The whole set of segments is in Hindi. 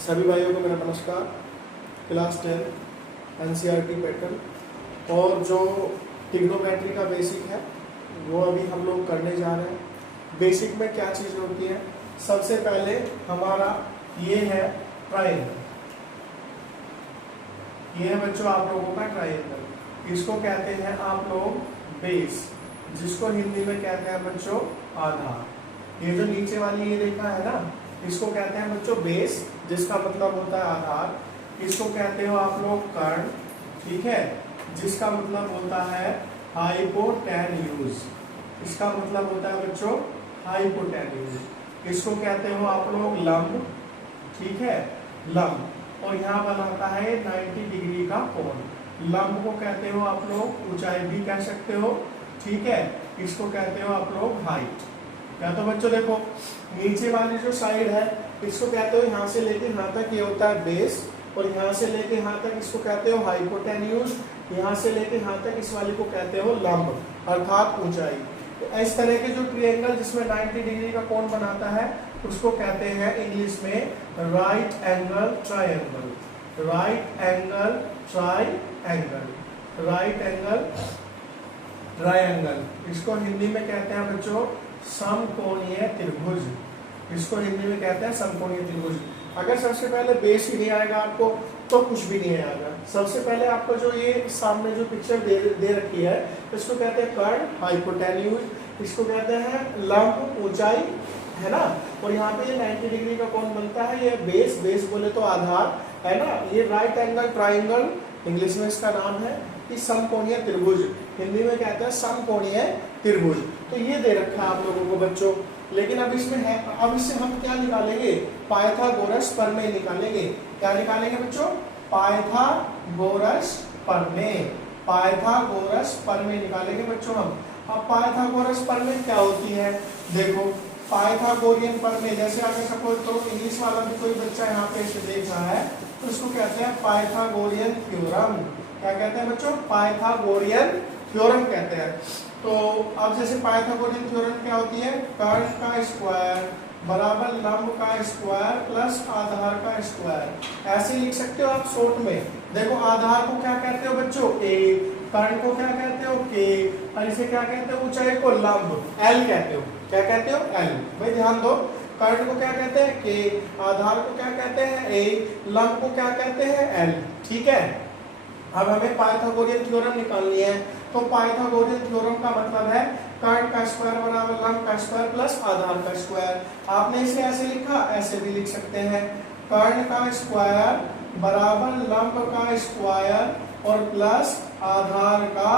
सभी भाइयों को मेरा नमस्कार। क्लास 10 एनसीईआरटी पैटर्न और जो ट्रिग्नोमेट्री का बेसिक है वो अभी हम लोग करने जा रहे हैं। बेसिक में क्या चीज़ होती है, सबसे पहले हमारा ये है ट्रायंगल। ये है बच्चों आप लोगों का ट्रायंगल। इसको कहते हैं आप लोग बेस, जिसको हिंदी में कहते हैं बच्चों आधार। ये जो नीचे वाली ये रेखा है ना, इसको कहते हैं बच्चों बेस, जिसका मतलब होता है आधार। इसको कहते हो आप लोग कर्ण, ठीक है, जिसका मतलब होता है हाइपोटेन्यूज। इसका मतलब होता है बच्चों हाइपोटेन्यूज। इसको कहते हो आप लोग लंब, ठीक है, लंब। और यहाँ बनाता है 90 डिग्री का कोण। लंब को कहते हो आप लोग ऊंचाई भी कह सकते हो, ठीक है। इसको कहते हो आप लोग हाइट। या तो बच्चों देखो नीचे वाली जो साइड है इसको कहते हो यहाँ से लेके यहाँ तक ये होता है बेस, और यहाँ से लेके यहाँ तक इसको कहते हो हाइपोटेन्यूज। यहाँ से लेके यहाँ तक इस वाली को कहते हो लंब, अर्थात ऊंचाई। तो इस तरह के जो ट्रायंगल जिसमें 90 डिग्री का कोण बनाता है उसको कहते हैं इंग्लिश में right angle triangle. Right angle triangle, right angle triangle. इसको हिंदी में कहते हैं बच्चों समकोणीय त्रिभुज। इसको हिंदी में कहते हैं समकोणीय त्रिभुज। अगर सबसे पहले बेस ही नहीं आएगा आपको तो कुछ भी नहीं आएगा। सबसे पहले आपको जो ये सामने जो पिक्चर दे रखी है इसको कहते हैं कर्ण, हाइपोटेन्यूज। इसको कहते हैं लंब, ऊंचाई, है ना। और यहाँ पे ये 90 डिग्री का कोण बनता है, ये बेस, बेस बोले तो आधार, है ना। ये राइट एंगल ट्रायंगल, इंग्लिश में इसका नाम है कि समकोणीय त्रिभुज। हिंदी में कहते हैं समकोणीय त्रिभुज। तो ये दे रखा है आप लोगों को बच्चों। लेकिन अब इसमें है, अब इससे हम क्या निकालेंगे, पाइथागोरस प्रमेय निकालेंगे। क्या निकालेंगे बच्चों, पाइथागोरस प्रमेय। पाइथागोरस प्रमेय निकालेंगे बच्चों हम। अब पाइथागोरस प्रमेय क्या होती है, देखो पाइथागोरियन प्रमेय, जैसे अगर सपोज तो इंग्लिश वाला भी कोई बच्चा यहाँ पे इसे देख रहा है तो इसको कहते हैं पाइथागोरियन थ्योरम। क्या कहते हैं बच्चों, पाइथागोरियन थ्योरम कहते हैं। तो अब जैसे पाइथागोरियन थ्योरम क्या होती है, कर्ण का स्क्वायर बराबर लंब का स्क्वायर प्लस आधार का स्क्वायर। ऐसे लिख सकते हो आप शॉर्ट में। देखो आधार को क्या कहते हो बच्चों a, कर्ण को क्या कहते हो k, और इसे क्या कहते हो ऊंचाई को लंब l कहते हो। क्या कहते हो l। भाई ध्यान दो, कर्ण को क्या कहते हैं k, आधार को क्या कहते हैं a, लंब को क्या कहते हैं l, ठीक है। अब हमें पाइथागोरियन थ्योरम निकालनी है। तो पाइथागोरियन थ्योरम का मतलब है कर्ण का स्क्वायर बराबर लंब का स्क्वायर प्लस आधार का स्क्वायर। आपने इसे ऐसे लिखा, ऐसे भी लिख सकते हैं, कर्ण का स्क्वायर बराबर लंब का स्क्वायर और प्लस आधार का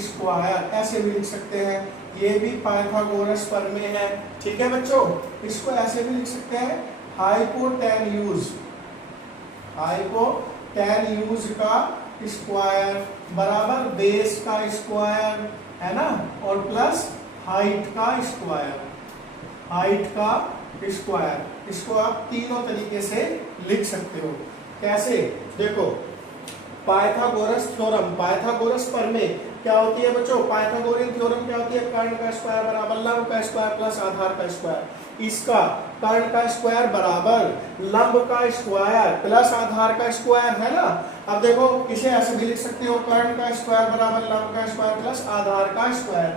स्क्वायर, ऐसे भी लिख सकते हैं। ये भी पाइथागोरस प्रमेय है, ठीक है बच्चों। इसको ऐसे भी लिख सकते हैं हाइपोटेन्यूज, हाइपोटेन्यूज का स्क्वायर बराबर बेस का स्क्वायर, है ना, और प्लस हाइट का स्क्वायर, हाइट का स्क्वायर। इसको आप तीनों तरीके से लिख सकते हो। कैसे, देखो पाइथागोरस थ्योरम, पाइथागोरस प्रमेय क्या होती है बच्चों, पाइथागोरियन थ्योरम क्या होती है, कर्ण का स्क्वायर बराबर लंब का स्क्वायर प्लस आधार का स्क्वायर। इसका कर्ण का स्क्वायर बराबर लंब का स्क्वायर प्लस आधार का स्क्वायर, है ना। अब देखो इसे ऐसे भी लिख सकते हो, कर्ण का स्क्वायर बराबर लंब का स्क्वायर प्लस आधार का स्क्वायर।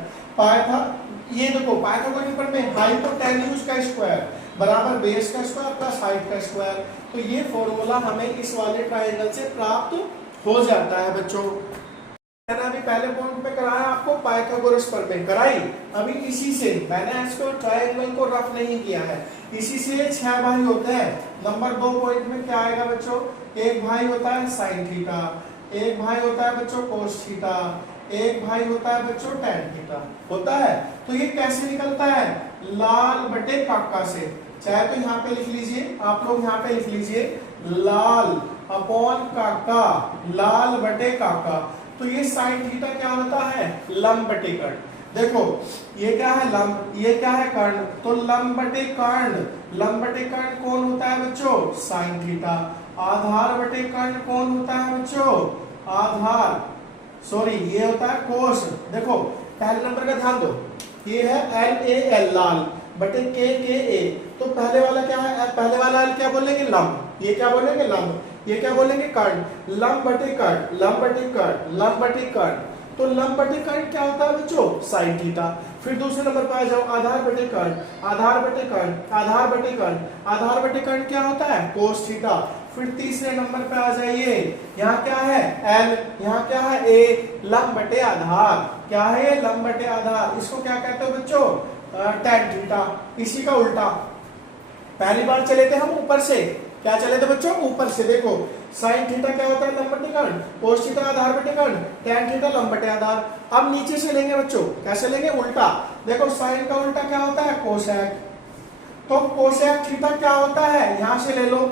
ये देखो पाइथागोरियन प्रमेय हाइपोटेन्यूज का स्क्वायर बराबर बेस का स्क्वायर प्लस हाइट का स्क्वायर। तो ये फॉर्मूला हमें इस वाले ट्रायंगल से प्राप्त हो जाता है बच्चों। मैंने अभी पहले पॉइंट पे कराया आपको पाइथागोरस प्रमेय कराई। अभी इसी से मैंने इसको ट्रायंगल को रफ नहीं किया है, इसी से 6 भाई होते हैं। नंबर 2 पॉइंट में क्या आएगा बच्चों, एक भाई होता है साइन थीटा, एक भाई होता है बच्चों कोस थीटा, एक भाई होता है बच्चों टैन थीटा होता है। तो ये कैसे निकलता है, लाल बटे काका से। चाहे तो यहाँ पे लिख लीजिए, आप लोग यहाँ पे लिख लीजिए लाल अपॉन काका, लाल बटे काका। तो ये साइन थीटा क्या होता है, लंब बटे कर्ण। देखो ये क्या है लंब, ये क्या है कर्ण, तो लंब बटे कर्ण, लंब बटे कर्ण कौन होता है बच्चों, साइन थीटा। आधार बटे कर्ण कौन होता है बच्चों, आधार, सॉरी ये होता है कोस। देखो पहले नंबर का ध्यान दो, ये है LAL लाल बटे KA, तो पहले वाला क्या है, पहले वाला क्या बोलेंगे, लंब, ये क्या बोलेंगे, लंब, ये क्या बोलेंगे, कर्ण, लंब बटे कर्ण, लंब बटे कर्ण, लंब बटे कर्ण। तो लंब बटे कर्ण क्या होता है बच्चों, साइन थीटा। फिर दूसरे नंबर पर आ जाओ, आधार बटे कर्ण, आधार बटे कर्ण, आधार बटे कर्ण, आधार बटे कर्ण क्या होता है, कोस थीटा। फिर तीसरे नंबर पे आ जाइए, यहाँ क्या है L, यहाँ क्या है A, लंब बटे आधार, क्या है लंब बटे आधार, इसको क्या कहते हो बच्चों, tan थीटा। इसी का उल्टा, पहली बार चले थे हम ऊपर से, क्या चले थे बच्चों, ऊपर से। देखो साइन थीटा क्या होता है, लंब बटे कर्ण, कोस थीटा आधार बटे कर्ण, tan थीटा लंब बटे आधार। अब नीचे से लेंगे बच्चों, कैसे लेंगे, उल्टा। देखो साइन का उल्टा क्या होता है, कोसेक, तो कोसेक थीटा क्या होता है, यहां से ले लो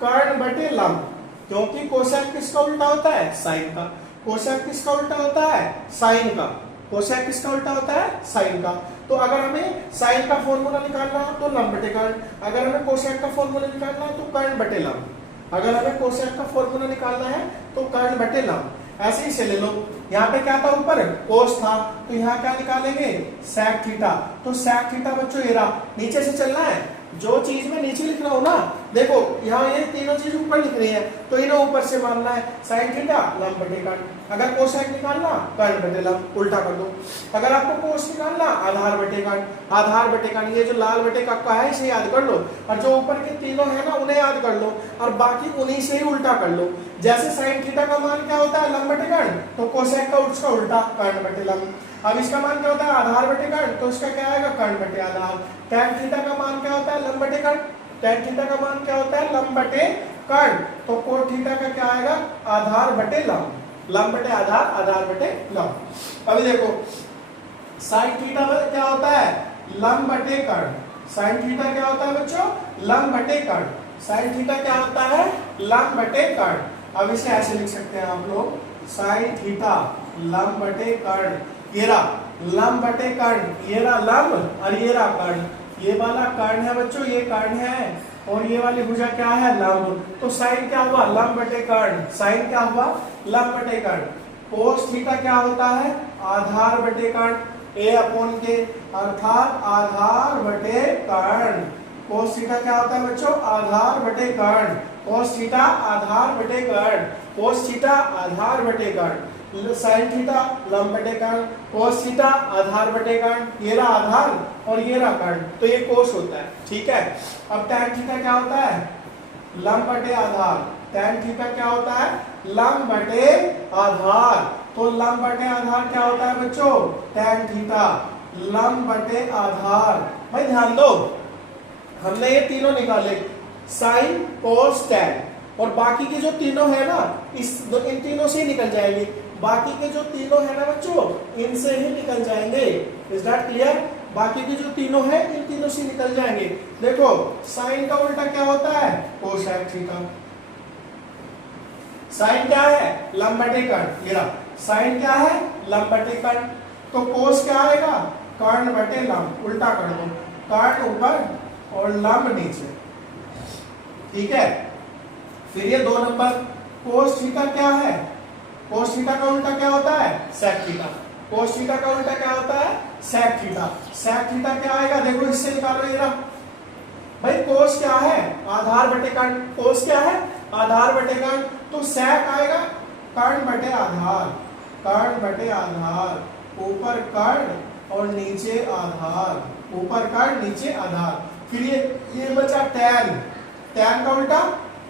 कर्ण बटे लंब, क्योंकि कोसेक किसका उल्टा होता है, साइन का। कोसेक किसका उल्टा होता है, साइन का। कोसेक किसका उल्टा होता है, साइन का। तो अगर हमें साइन का फॉर्मूला निकालना हो तो लंब बटे कर्ण, अगर हमें कोसेक का फॉर्मूला निकालना है तो कर्ण बटे लंब, अगर हमें कोसेक का फॉर्मूला निकालना है तो कर्ण बटे लंब। ऐसे ही से ले लो, यहाँ पे क्या था, ऊपर कोस था, तो यहाँ क्या निकालेंगे, सेक थीटा। तो सेक थीटा बच्चों ये रहा, नीचे से चलना है, जो चीज में नीचे लिख रहा हूं ना, देखो यहाँ ये तीनों चीज ऊपर लिख रही है, तो इन्हें ऊपर से मानना है, साइन थीटा लंब बटे कर्ण। अगर कोसेक निकालना, कर्ण बटे लंब, उल्टा कर दो। अगर आपको कोस निकालना, आधार बटे कर्ण, आधार बटे कर्ण, ये जो लाल बटे का है इसे याद कर लो, और जो ऊपर के तीनों है ना उन्हें याद कर लो, और बाकी उन्हीं से ही उल्टा कर लो। जैसे साइन थीटा का मान क्या होता है, लंब बटे कर्ण, तो कोसेक का उसका उल्टा, कर्ण बटे लंब। अब इसका मान क्या होता है, आधार बटे कर्ण, तो इसका क्या आएगा, कर्ण बटे आधार। tan थीटा का मान क्या होता है, लंब बटे कर्ण, tan थीटा का मान क्या होता है, लंब बटे कर्ण, तो कोट थीटा का क्या आएगा, आधार बटे लंब, लंब बटे आधार, आधार बटे लंब। अभी देखो साइन थीटा क्या होता है, लंब बटे कर्ण, साइन थीटा क्या होता है बच्चों, लंब बटे कर्ण, साइन थीटा क्या होता है, लंब बटे कर्ण। अब इसे ऐसे लिख सकते हैं आप लोग, साइन थीटा लंब बटे कर्ण, ये रहा लंब बटे कर्ण, ये रहा लंब और ये रहा कर्ण, ये वाला कर्ण है बच्चों, ये कर्ण है, और ये वाली भुजा क्या है, लंब। तो साइन क्या हुआ, लंब बटे कर्ण, साइन क्या हुआ, लंब बटे कर्ण। कोस थीटा क्या होता है, आधार बटे कर्ण, a अपॉन के, अर्थात आधार बटे कर्ण। कोस थीटा क्या होता है बच्चों, आधार बटे कर्ण, कोस थीटा आधार बटे कर्ण, कोस थीटा आधार बटे कर्ण। साइन थीटा लंब बटे कर्ण, कोस थीटा आधार बटे कर्ण, ये रहा आधार और ये रहा कर्ण, तो ये कोस होता है, ठीक है। अब tan थीटा क्या होता है, लंब बटे आधार, tan थीटा क्या होता है, लंब बटे आधार, तो लंब बटे आधार क्या होता है बच्चों, tan थीटा लंब बटे आधार। भाई ध्यान दो, हमने ये तीनों निकाले, साइन कोस tan, और बाकी के जो तीनों है ना, इन तीनों से ही निकल जाएंगे, बाकी के जो तीनों है ना बच्चों, इनसे ही निकल जाएंगे। इज दैट क्लियर, बाकी के जो तीनों है इन तीनों से निकल जाएंगे। देखो साइन का उल्टा क्या होता है, कोसेक थीटा, साइन क्या है, लंब बटे कर्ण, ये रहा साइन क्या है, लंब बटे कर्ण, तो कोस क्या आएगा, कर्ण बटे लंब, उल्टा कर दो, कर्ण ऊपर और लंब नीचे, ठीक है। फिर ये 2 नंबर, कोस थीटा क्या है, कोस थीटा का उल्टा क्या होता है, सेक थीटा, कोस थीटा का उल्टा क्या होता है, सेक थीटा। सेक थीटा क्या आएगा, देखो इससे निकालो, ये रहा भाई कोस क्या है, आधार बटे कर्ण, कोस क्या है, आधार बटे कर्ण, तो सेक आएगा कर्ण बटे आधार, कर्ण बटे आधार, ऊपर कर्ण और नीचे आधार, ऊपर कर्ण नीचे आधार। फिर ये बचा tan, tan का उल्टा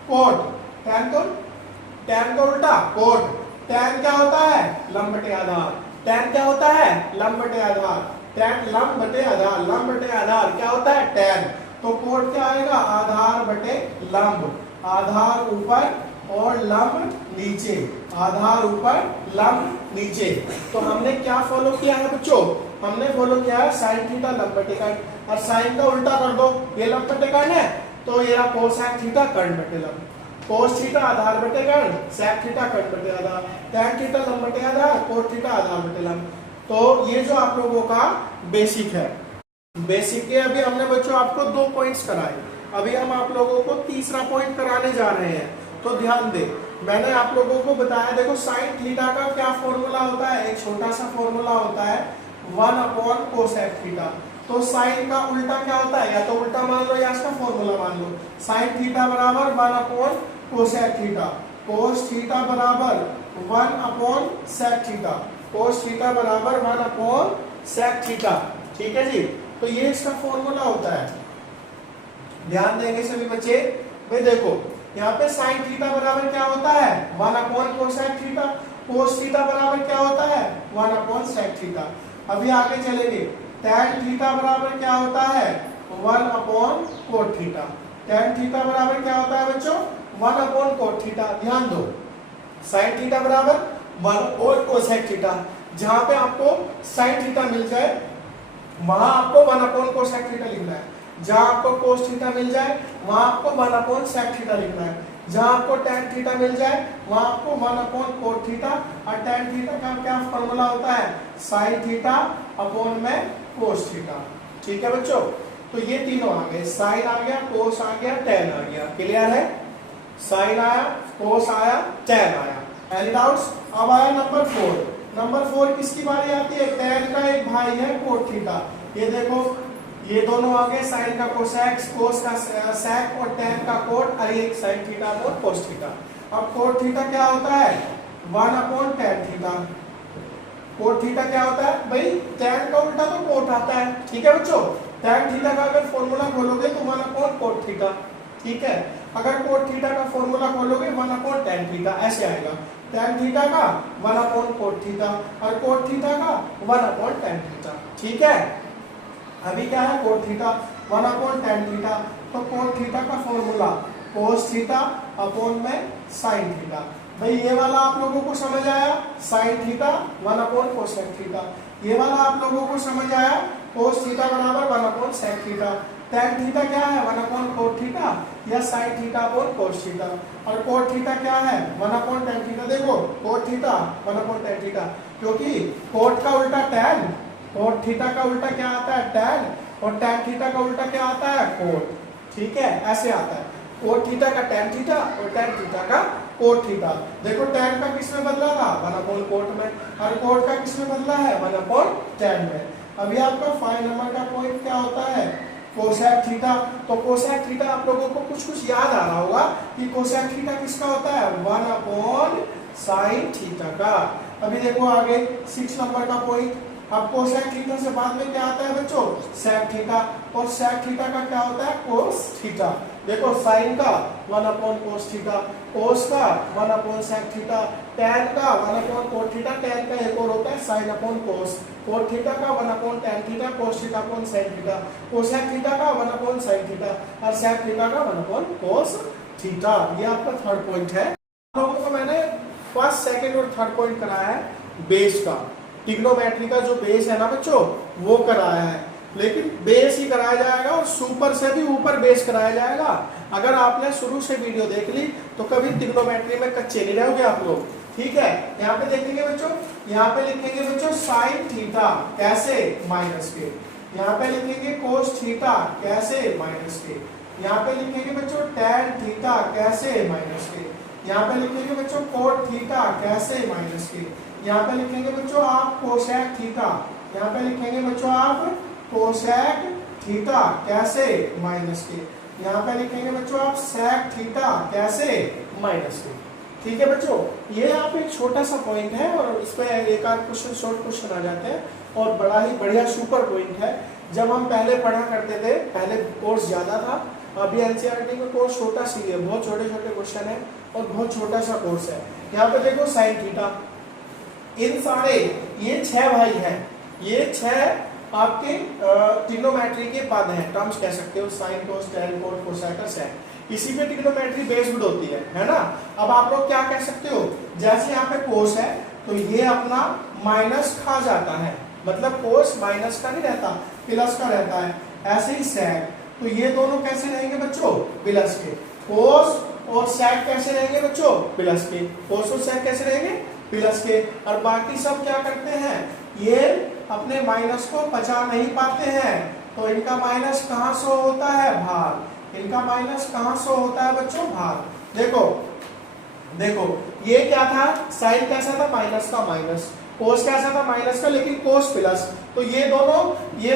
कोट, tan का उल्टा कोट, tan क्या होता है, लंब बटे आधार, tan क्या होता है, लंब बटे आधार, tan लंब बटे आधार, लंब बटे आधार क्या होता है, tan, तो कोट क्या आएगा, आधार बटे लंब, आधार ऊपर और लंब नीचे, आधार ऊपर लंब नीचे। तो हमने क्या फॉलो किया है बच्चों, हमने फॉलो किया है साइन थीटा लंब बटे कर्ण, और साइन का उल्टा कर दो, ये लंब बटे कर्ण है, तो ये रहा कोसेक थीटा कर्ण बटे लंब, कोस थीटा आधार बटे कर्ण, सेक थीटा कर्ण बटे आधार, tan थीटा लंब बटे आधार, कोट थीटा आधार बटे लंब। तो ये जो आप लोगों का बेसिक है, बेसिक के अभी हमने बच्चों आपको 2 पॉइंट्स कराए, अभी हम आप लोगों को तीसरा पॉइंट कराने जा रहे हैं। तो ध्यान दे, मैंने आप लोगों को बताया, देखो साइन थीटा का क्या फॉर्मूला होता है, एक छोटा सा फॉर्मूला होता है 1 अपॉन कोसेक थीटा। तो साइन का उल्टा क्या होता है, या तो उल्टा मान लो या इसका फॉर्मूला मान लो। साइन थीटा बराबर 1 upon cosec theta, cos theta बराबर 1 upon sec theta, cos theta बराबर 1 अपॉन सेक थीटा। ठीक है जी, तो ये इसका फॉर्मूला होता है। ध्यान देंगे सभी बच्चे। भाई देखो यहाँ पे साइन थीटा बराबर क्या होता है, 1 upon cosec theta, cos theta बराबर क्या होता है, 1 अपॉन सेक थीटा। अभी आगे चलेंगे, टैन थीटा बराबर क्या होता है, 1 upon cot theta. Tan theta बराबर क्या होता है बच्चों, 1 अपॉन कोट थीटा। ध्यान दो, साइन थीटा बराबर 1 अपॉन कोसेक थीटा। जहां पे आपको साइन थीटा मिल जाए वहां आपको 1 अपॉन कोसेक थीटा लिखना है, जहां आपको कोस थीटा मिल जाए वहां आपको 1 अपॉन सेक थीटा लिखना है, जहां आपको टैन थीटा मिल जाए वहां आपको 1 अपॉन कोट थीटा। और टैन थीटा का क्या फॉर्मूला होता है, साइन थीटा अपॉन में कोस थीटा। ठीक है बच्चों, तो ये तीनों आ गए, साइन आ गया, कोस आ गया, टैन आ गया। क्लियर है, साइन आया, कोस आया, टैन आया। Any doubts? अब आया नंबर 4। नंबर 4 किसकी बारी आती है, टैन का एक भाई है कोट थीटा। ये देखो ये दोनों आ गए, साइन का कोसेक, कोस का सेक और टैन का कोट, और एक साइन थीटा और कोस थीटा। अब कोट थीटा क्या होता है, 1 upon tan theta. Cot theta क्या होता है भाई, टैन का उल्टा तो कोट आता है। ठीक है बच्चों, टैन थीटा का अगर फॉर्मूला खोलोगे तो 1 अपॉन कोट थीटा। ठीक है, अगर कोट थीटा का फॉर्मूला खोलोगे 1 अपॉन टैन थीटा, ऐसे आएगा। टैन थीटा का 1 अपॉन कोट थीटा और कोट थीटा का 1 अपॉन टैन थीटा। ठीक है, अभी क्या है, coat theta 1 upon tan theta. तो कोट थीटा का फॉर्मूला कोस थीटा अपॉन में साइन थीटा। भाई ये वाला आप लोगों को समझ आया, sine theta 1 upon cosec theta. ये वाला आप लोगों को समझ आया, कोस थीटा बराबर 1 upon sec theta. Tan theta क्या है, 1 अपॉन कोट थीटा या sine theta upon cos theta. और कोट थीटा क्या है, 1 अपॉन टैन थीटा। देखो cot theta 1 upon tan theta, क्योंकि कोट का उल्टा टैन, कोट थीटा का उल्टा क्या आता है, टैन, और टैन थीटा का उल्टा क्या आता है, कोट। ठीक है, ऐसे आता है, कोट थीटा का टैन थीटा और टैन थीटा का कोट थीटा। देखो टैन का किस में बदला था, 1 अपॉन कोट में, और कोट का किस में बदला है, 1 अपॉन टैन में। अभी आपका 5 नंबर का पॉइंट क्या होता है, कोसेक थीटा। तो कोसेक थीटा आप लोगों को कुछ कुछ याद आ रहा होगा कि कोसेक थीटा किसका होता है, 1 अपॉन साइन थीटा का। अभी देखो आगे 6 नंबर का पॉइंट, अब कोसेक थीटा से बाद में क्या आता है बच्चों, सेक थीटा, और सेक थीटा का क्या होता है, कोस थीटा। देखो साइन का 1 अपॉन कोस थीटा, कोस का 1 अपॉन सेक थीटा, टैन का 1 अपॉन कोट थीटा, टैन का एक और होता है साइन अपॉन कोस, कोट थीटा का 1 upon tan theta, cos theta upon sine theta, cosec theta का 1 अपॉन साइन थीटा, और सेक थीटा का 1 अपॉन कोस थीटा। ये आपका थर्ड पॉइंट है। आप लोगों को मैंने फर्स्ट, सेकंड और थर्ड पॉइंट कराया है बेस का, ट्रिग्नोमेट्री का जो बेस है ना बच्चों वो कराया है, लेकिन बेस ही कराया जाएगा और सुपर से भी ऊपर बेस कराया जाएगा। अगर आपने शुरू से वीडियो देख ली तो कभी ट्रिग्नोमेट्री में कच्चे नहीं रहोगे आप लोग। ठीक है, यहाँ पे देखेंगे बच्चों, यहाँ पे लिखेंगे बच्चों साइन थीटा कैसे, माइनस के। यहाँ पे लिखेंगे कोस थीटा कैसे, माइनस के। यहाँ पे लिखेंगे बच्चों टैन थीटा कैसे, माइनस के। यहाँ पे लिखेंगे बच्चों कोट थीटा कैसे, माइनस के। यहाँ पे लिखेंगे बच्चों आप कोसेक थीटा, यहाँ पे लिखेंगे बच्चों आप कोसेक थीटा कैसे, माइनस के। यहाँ पे लिखेंगे बच्चों आप सेक थीटा कैसे, माइनस के। ठीक है बच्चों, ये यहाँ पे एक छोटा सा पॉइंट है और इस पे एक आध क्वेश्चन, शॉर्ट क्वेश्चन आ जाते हैं और बड़ा ही बढ़िया सुपर पॉइंट है। जब हम पहले पढ़ा करते थे, पहले कोर्स ज्यादा था, अभी एनसीईआरटी में कोर्स छोटा सी है, बहुत छोटे छोटे क्वेश्चन है और बहुत छोटा सा कोर्स है। यहाँ पे देखो साइन थीटा, इन सारे ये 6 भाई हैं, ये 6 आपके ट्रिग्नोमेट्री के पद हैं, टर्म्स कह सकते हो, sign, cos, tan, cot, cosec और सेक। इसी पे ट्रिग्नोमेट्री बेस्ड होती है ना। अब आप लोग क्या कह सकते हो, जैसे यहाँ पे कोस है तो ये अपना माइनस खा जाता है, मतलब कोस माइनस का नहीं रहता, प्लस का रहता है। ऐसे ही सेक, तो ये दोनों कैसे रहेंगे बच्चों, प्लस के। कोस और सेक कैसे रहेंगे बच्चों, प्लस के। कोस और सेक कैसे रहेंगे, प्लस के। और बाकी सब क्या करते हैं, ये अपने माइनस को पचा नहीं पाते हैं, तो इनका माइनस कहाँ शो होता है, भाग। इनका माइनस कहाँ शो होता है बच्चों, भाग। देखो देखो ये क्या था, साइन कैसा था, माइनस का माइनस, कोस कैसा था माइनस का, लेकिन कोस प्लस, तो ये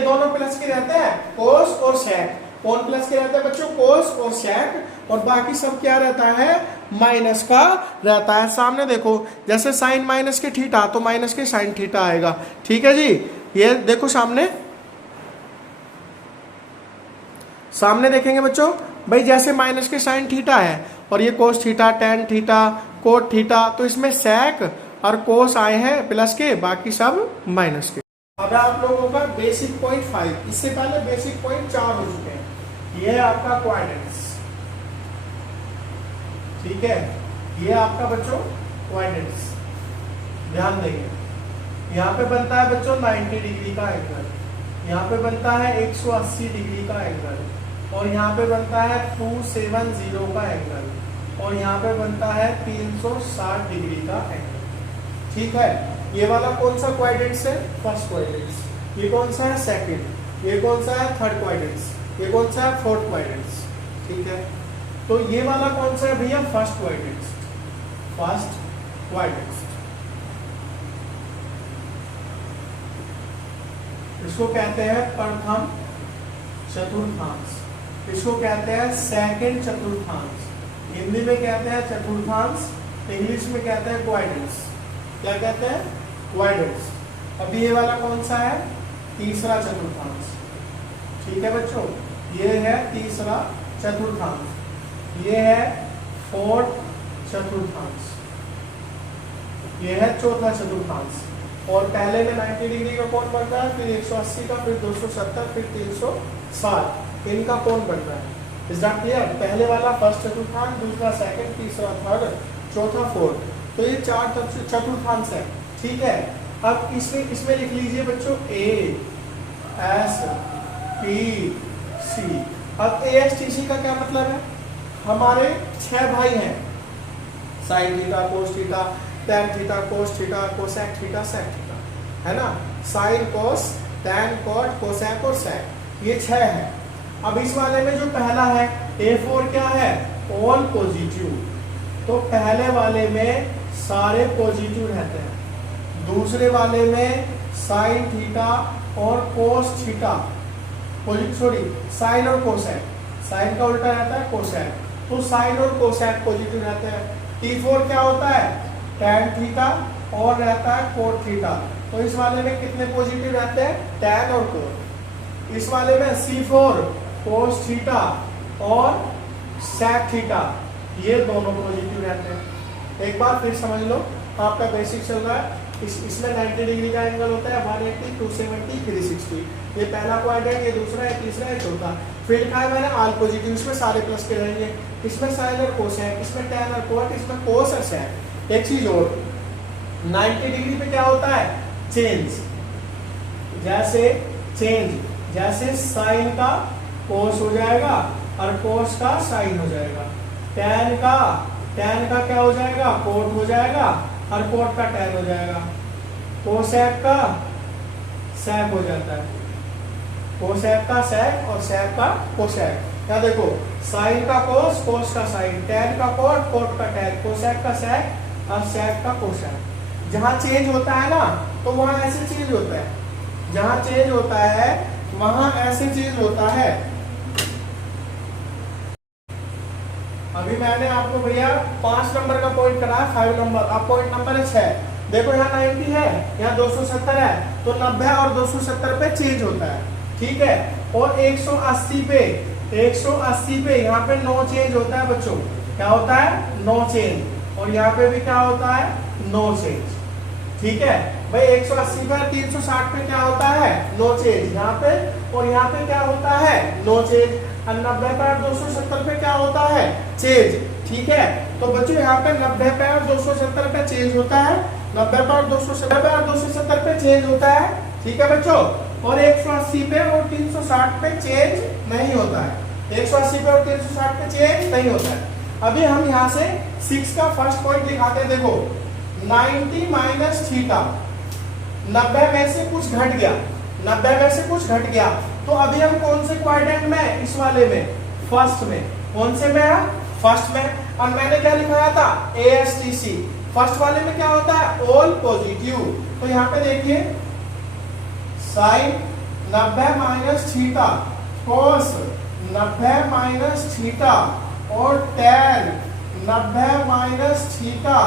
दोनों प्लस के रहते हैं, कोस और सेक। कौन प्लस के रहते हैं बच्चों, कोस और सेक, और बाकी सब क्या रहता है, माइनस का रहता है। सामने देखो, जैसे साइन माइनस के थीटा तो माइनस के साइन थीटा आएगा, ठीक है जी। ये देखो सामने देखेंगे बच्चों, भाई जैसे माइनस के साइन थीटा है और ये cos theta, tan theta, cot theta, तो इसमें सेक और कोस आए हैं प्लस के, बाकी सब माइनस के। अब आप लोगों का बेसिक पॉइंट 5, इससे पहले बेसिक पॉइंट 4 हो चुके हैं। ये है आपका क्वाड्रेंट्स, ठीक है, ये आपका बच्चों क्वाड्रेंट्स, ध्यान देंगे। यहाँ पे बनता है बच्चों 90 डिग्री का एंगल, यहाँ पे बनता है 180 डिग्री का एंगल, और यहाँ पे बनता है 270 का एंगल, और यहाँ पे बनता है 360 डिग्री का एंगल, ठीक है। ये वाला कौन सा क्वाड्रेंट्स है, फर्स्ट क्वाड्रेंट्स। ये कौन सा है, सेकंड। ये कौन सा है, थर्ड क्वाड्रेंट्स। ये कौन सा है, फोर्थ क्वाड्रेंट्स, ठीक है। तो ये वाला कौन सा है भैया, फर्स्ट क्वाड्रेंट्स, फर्स्ट क्वाड्रेंट्स। इसको कहते हैं प्रथम चतुर्थांश, इसको कहते हैं सेकंड चतुर्थांश, हिंदी में कहते हैं चतुर्थांश, इंग्लिश में कहते हैं क्वाड्रेंट्स। क्या कहते हैं, क्वाड्रेंट्स। अभी ये वाला कौन सा है, तीसरा चतुर्थांश, ठीक है बच्चों। ये है तीसरा चतुर्थांश, ये है फोर्थ चतुर्थांश, ये है चौथा चतुर्थांश। और पहले में 90 डिग्री का कोण बनता है, फिर 180 का, फिर 270, फिर 360, इनका कोण बनता है। Is that clear. पहले वाला फर्स्ट चतुर्थांश, दूसरा सेकंड, तीसरा थर्ड, चौथा फोर्थ, तो ये 4 चतुर्थांश है, ठीक है। अब इसमें लिख लीजिए बच्चों ए एस टी सी। अब ए एस टी सी का क्या मतलब है, हमारे 6 भाई हैं, sine theta, cos theta, tan theta, cos theta, cosec theta, sec theta, है ना। Sine, cos, tan, cot, cosec और सेक, ये 6 है। अब इस वाले में जो पहला है A4 क्या है, ऑल पॉजिटिव, तो पहले वाले में सारे पॉजिटिव रहते हैं, दूसरे वाले में साइन थीटा और कोस थीटा, सॉरी साइन और कोसेक, साइन का उल्टा रहता है कोसेक, तो साइन और कोसेक पॉजिटिव रहते हैं। T4 क्या होता है, टैन थीटा और रहता है कोट थीटा, तो इस वाले में कितने पॉजिटिव रहते हैं, टैन और कोट। इस वाले में C4 कोस थीटा और सेक थीटा, ये दोनों पॉजिटिव रहते हैं। एक बार फिर समझ लो, आपका बेसिक चल रहा है, इसमें 90 डिग्री का एंगल होता है, 180, 270, 360। ये पहला क्वाड्रेंट, ये दूसरा, ये तीसरा, ये चौथा। फिर लिखा है मैंने ऑल पॉजिटिव, इसमें सारे प्लस के रहेंगे, इसमें साइन और कोस है, इसमें टैन और कोट, इसमें कोस और सेक। एक चीज और, 90 डिग्री पे क्या होता है, चेंज, जैसे साइन का कोस हो जाएगा और कोस का साइन हो जाएगा, टैन का क्या हो जाएगा, कोट हो जाएगा और कोट का टैन हो जाएगा, कोसेक का सेक हो जाता है, कोसेक का सेक और सेक का कोसेक। क्या देखो, साइन का कोस, कोस का साइन, टैन का कोट, कोट का टैन, कोसेक का सेक और सेक का कोसेक। जहां चेंज होता है ना, तो वहां ऐसे चेंज होता है, जहां चेंज होता है वहां ऐसे चेंज होता है। अभी मैंने आपको भैया 5 नंबर का पॉइंट करा है, 5 नंबर, अब पॉइंट नंबर है 6। देखो यहाँ 90 है, यहाँ 270 है, तो 90 और 270 पे चेंज होता है, ठीक है। और 180 पे यहाँ पे नो चेंज होता है बच्चों, क्या होता है, नो चेंज, और यहाँ पे भी क्या होता है, नो चेंज, ठीक है भाई। 180 पर 360 पे क्या होता है, नो चेंज यहाँ पे, और यहाँ पे क्या होता है, नो चेंज। 90 पर 270 पे क्या होता है, चेंज, ठीक है। तो बच्चों यहाँ पे 90 पे और 270 पे चेंज होता है, 90 पर 270 पे चेंज होता है, ठीक है बच्चों। और 180 पे और 360 पे चेंज नहीं होता है, 180 पे और 360 पे चेंज नहीं होता है। अभी हम यहाँ से 6 का फर्स्ट पॉइंट दिखाते हैं। देखो 90 माइनस थीटा, 90 में से कुछ घट गया, 90 में से कुछ घट गया, तो अभी हम कौन से क्वाड्रेंट में, इस वाले में, फर्स्ट में, कौन से में है, फर्स्ट में। और मैंने क्या लिखाया था, ASTC, फर्स्ट वाले में क्या होता है, ऑल पॉजिटिव। तो यहाँ पे देखिए sign 90 minus theta, cos 90 minus theta और tan 90 माइनस थीटा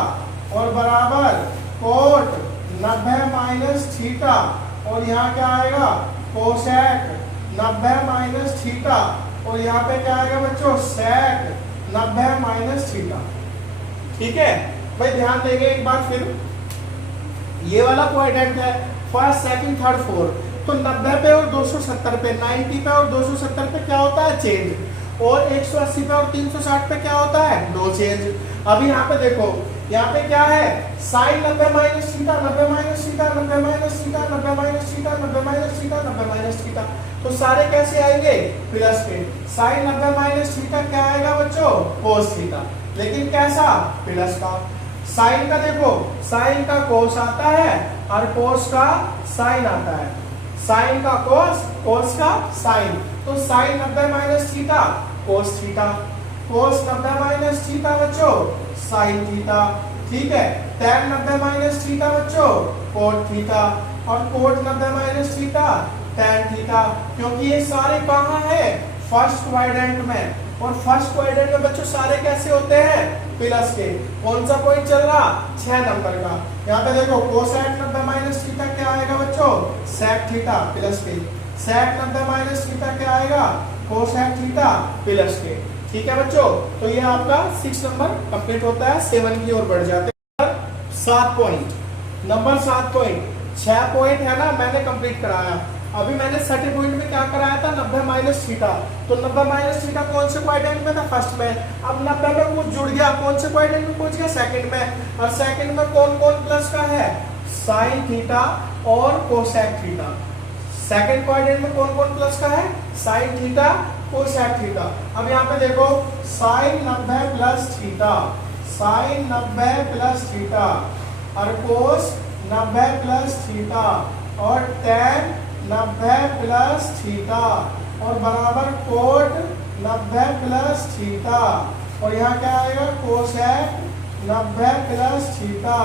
और बराबर कोट 90 माइनस थीटा और यहाँ क्या आएगा कोसेक 90 माइनस थीटा और यहाँ पे क्या आएगा बच्चों सेक 90 माइनस थीटा। ठीक है भाई, ध्यान देंगे एक बार फिर, ये वाला क्वाड्रेंट है फर्स्ट सेकंड थर्ड फोर्थ, तो 90 पे और 270 पे, 90 पे और 270 पे क्या होता है चेंज, और 180 पे और 360 पे क्या होता है नो चेंज। अभी यहाँ पे देखो, यहाँ पे क्या है sine 90 minus theta, 90 minus theta, 90 minus theta, 90 minus theta, 90 minus theta, 90 minus theta, तो सारे कैसे आएंगे प्लस के। साइन 90 माइनस थीटा क्या आएगा बच्चों कोस थीटा, लेकिन कैसा प्लस का। साइन का देखो, साइन का कोस आता है और कोस का साइन आता है, साइन का कोस, कोस का साइन, तो sine 90 minus theta cos theta, cos 90 minus theta बच्चों साइन थीटा। ठीक है, tan 90 माइनस थीटा बच्चों कोट थीटा और cot 90 minus theta tan theta, क्योंकि ये सारे कहाँ है फर्स्ट क्वाड्रेंट में, और फर्स्ट क्वाड्रेंट में बच्चों सारे कैसे होते हैं प्लस के। कौन सा पॉइंट चल रहा 6 नंबर का, यहाँ पे देखो कोसेक 90 माइनस थीटा क्या आएगा बच्चों सेक थीटा प्लस के, सेक 90 माइनस थीटा क्या आएगा कोसेक थीटा प्लस के। ठीक है बच्चों, तो ये आपका 6 नंबर कंप्लीट होता है, 7 की ओर बढ़ जाते हैं। 7 पॉइंट, नंबर 7 पॉइंट, 6 पॉइंट है ना मैंने कंप्लीट कराया। अभी मैंने 30 पॉइंट में क्या कराया था 90 माइनस थीटा, तो 90 माइनस थीटा कौन से क्वाड्रेंट में था फर्स्ट में, अब 90 में कुछ जुड़ गया, कौन से क्वाड्रेंट में पहुंच गया सेकंड में, और सेकंड में कौन कौन प्लस का है साइन थीटा और कोसेक थीटा। सेकंड क्वाड्रेंट में कौन कौन प्लस का है साइन थीटा कोसेक थीटा। अब यहाँ पे देखो sine 90 plus theta, sine 90 plus theta और कोस 90 प्लस थीटा और tan 90 प्लस थीटा और बराबर कोट 90 प्लस थीटा, और यहाँ क्या आएगा कोसेक 90 प्लस थीटा,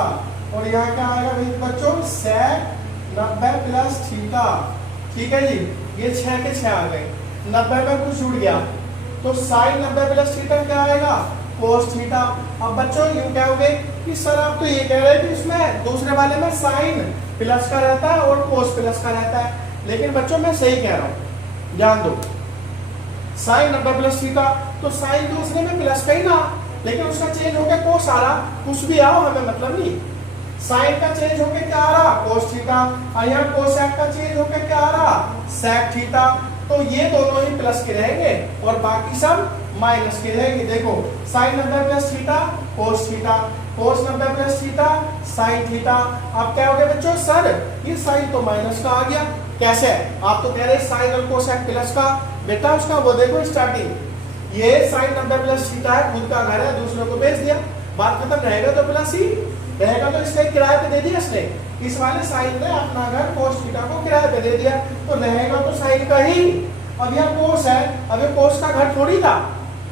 और यहाँ क्या आएगा भाई बच्चों सेक 90 प्लस थीटा। ठीक है जी, ये 6 के 6 आ गए। 90 में कुछ जुड़ गया तो साइन 90 प्लस थीटा क्या आएगा कोस थीटा। अब बच्चों यूं कहोगे कि सर आप तो ये कह रहे हैं कि इसमें दूसरे वाले में साइन प्लस का रहता है और कोस प्लस का रहता है, लेकिन बच्चों मैं सही कह रहा हूं, ध्यान दो। साइन 90 प्लस थीटा तो साइन दूसरे में प्लस का ही ना, लेकिन उसका चेंज होकर कोस आ रहा, कुछ भी आओ हमें मतलब नहीं। साइन का चेंज होकर क्या आ रहा कोस थीटा, और यहाँ कोसेक का चेंज होकर क्या आ रहा सेक थीटा, तो ये दोनों ही प्लस के रहेंगे और बाकी सब माइनस के रहेंगे। देखो sine 90 plus theta cos theta, cos 90 plus theta sine theta. अब क्या हो गया बच्चों सर ये साइन तो माइनस का आ गया, कैसे आप तो कह रहे साइन और कोसेक प्लस का, बेटा उसका वो देखो स्टार्टिंग, ये साइन 90 प्लस थीटा है, खुद का घर है, दूसरे को बेच दिया, बात खत्म, रहेगा तो प्लस ही रहेगा, तो इसने किराए पे दे दिया, इसने इस वाले साइन ने अपना घर कोस थीटा को किराए पे दे दिया, तो रहेगा तो साइन का ही। अब यह कोस है, अब ये कोस का घर थोड़ी था,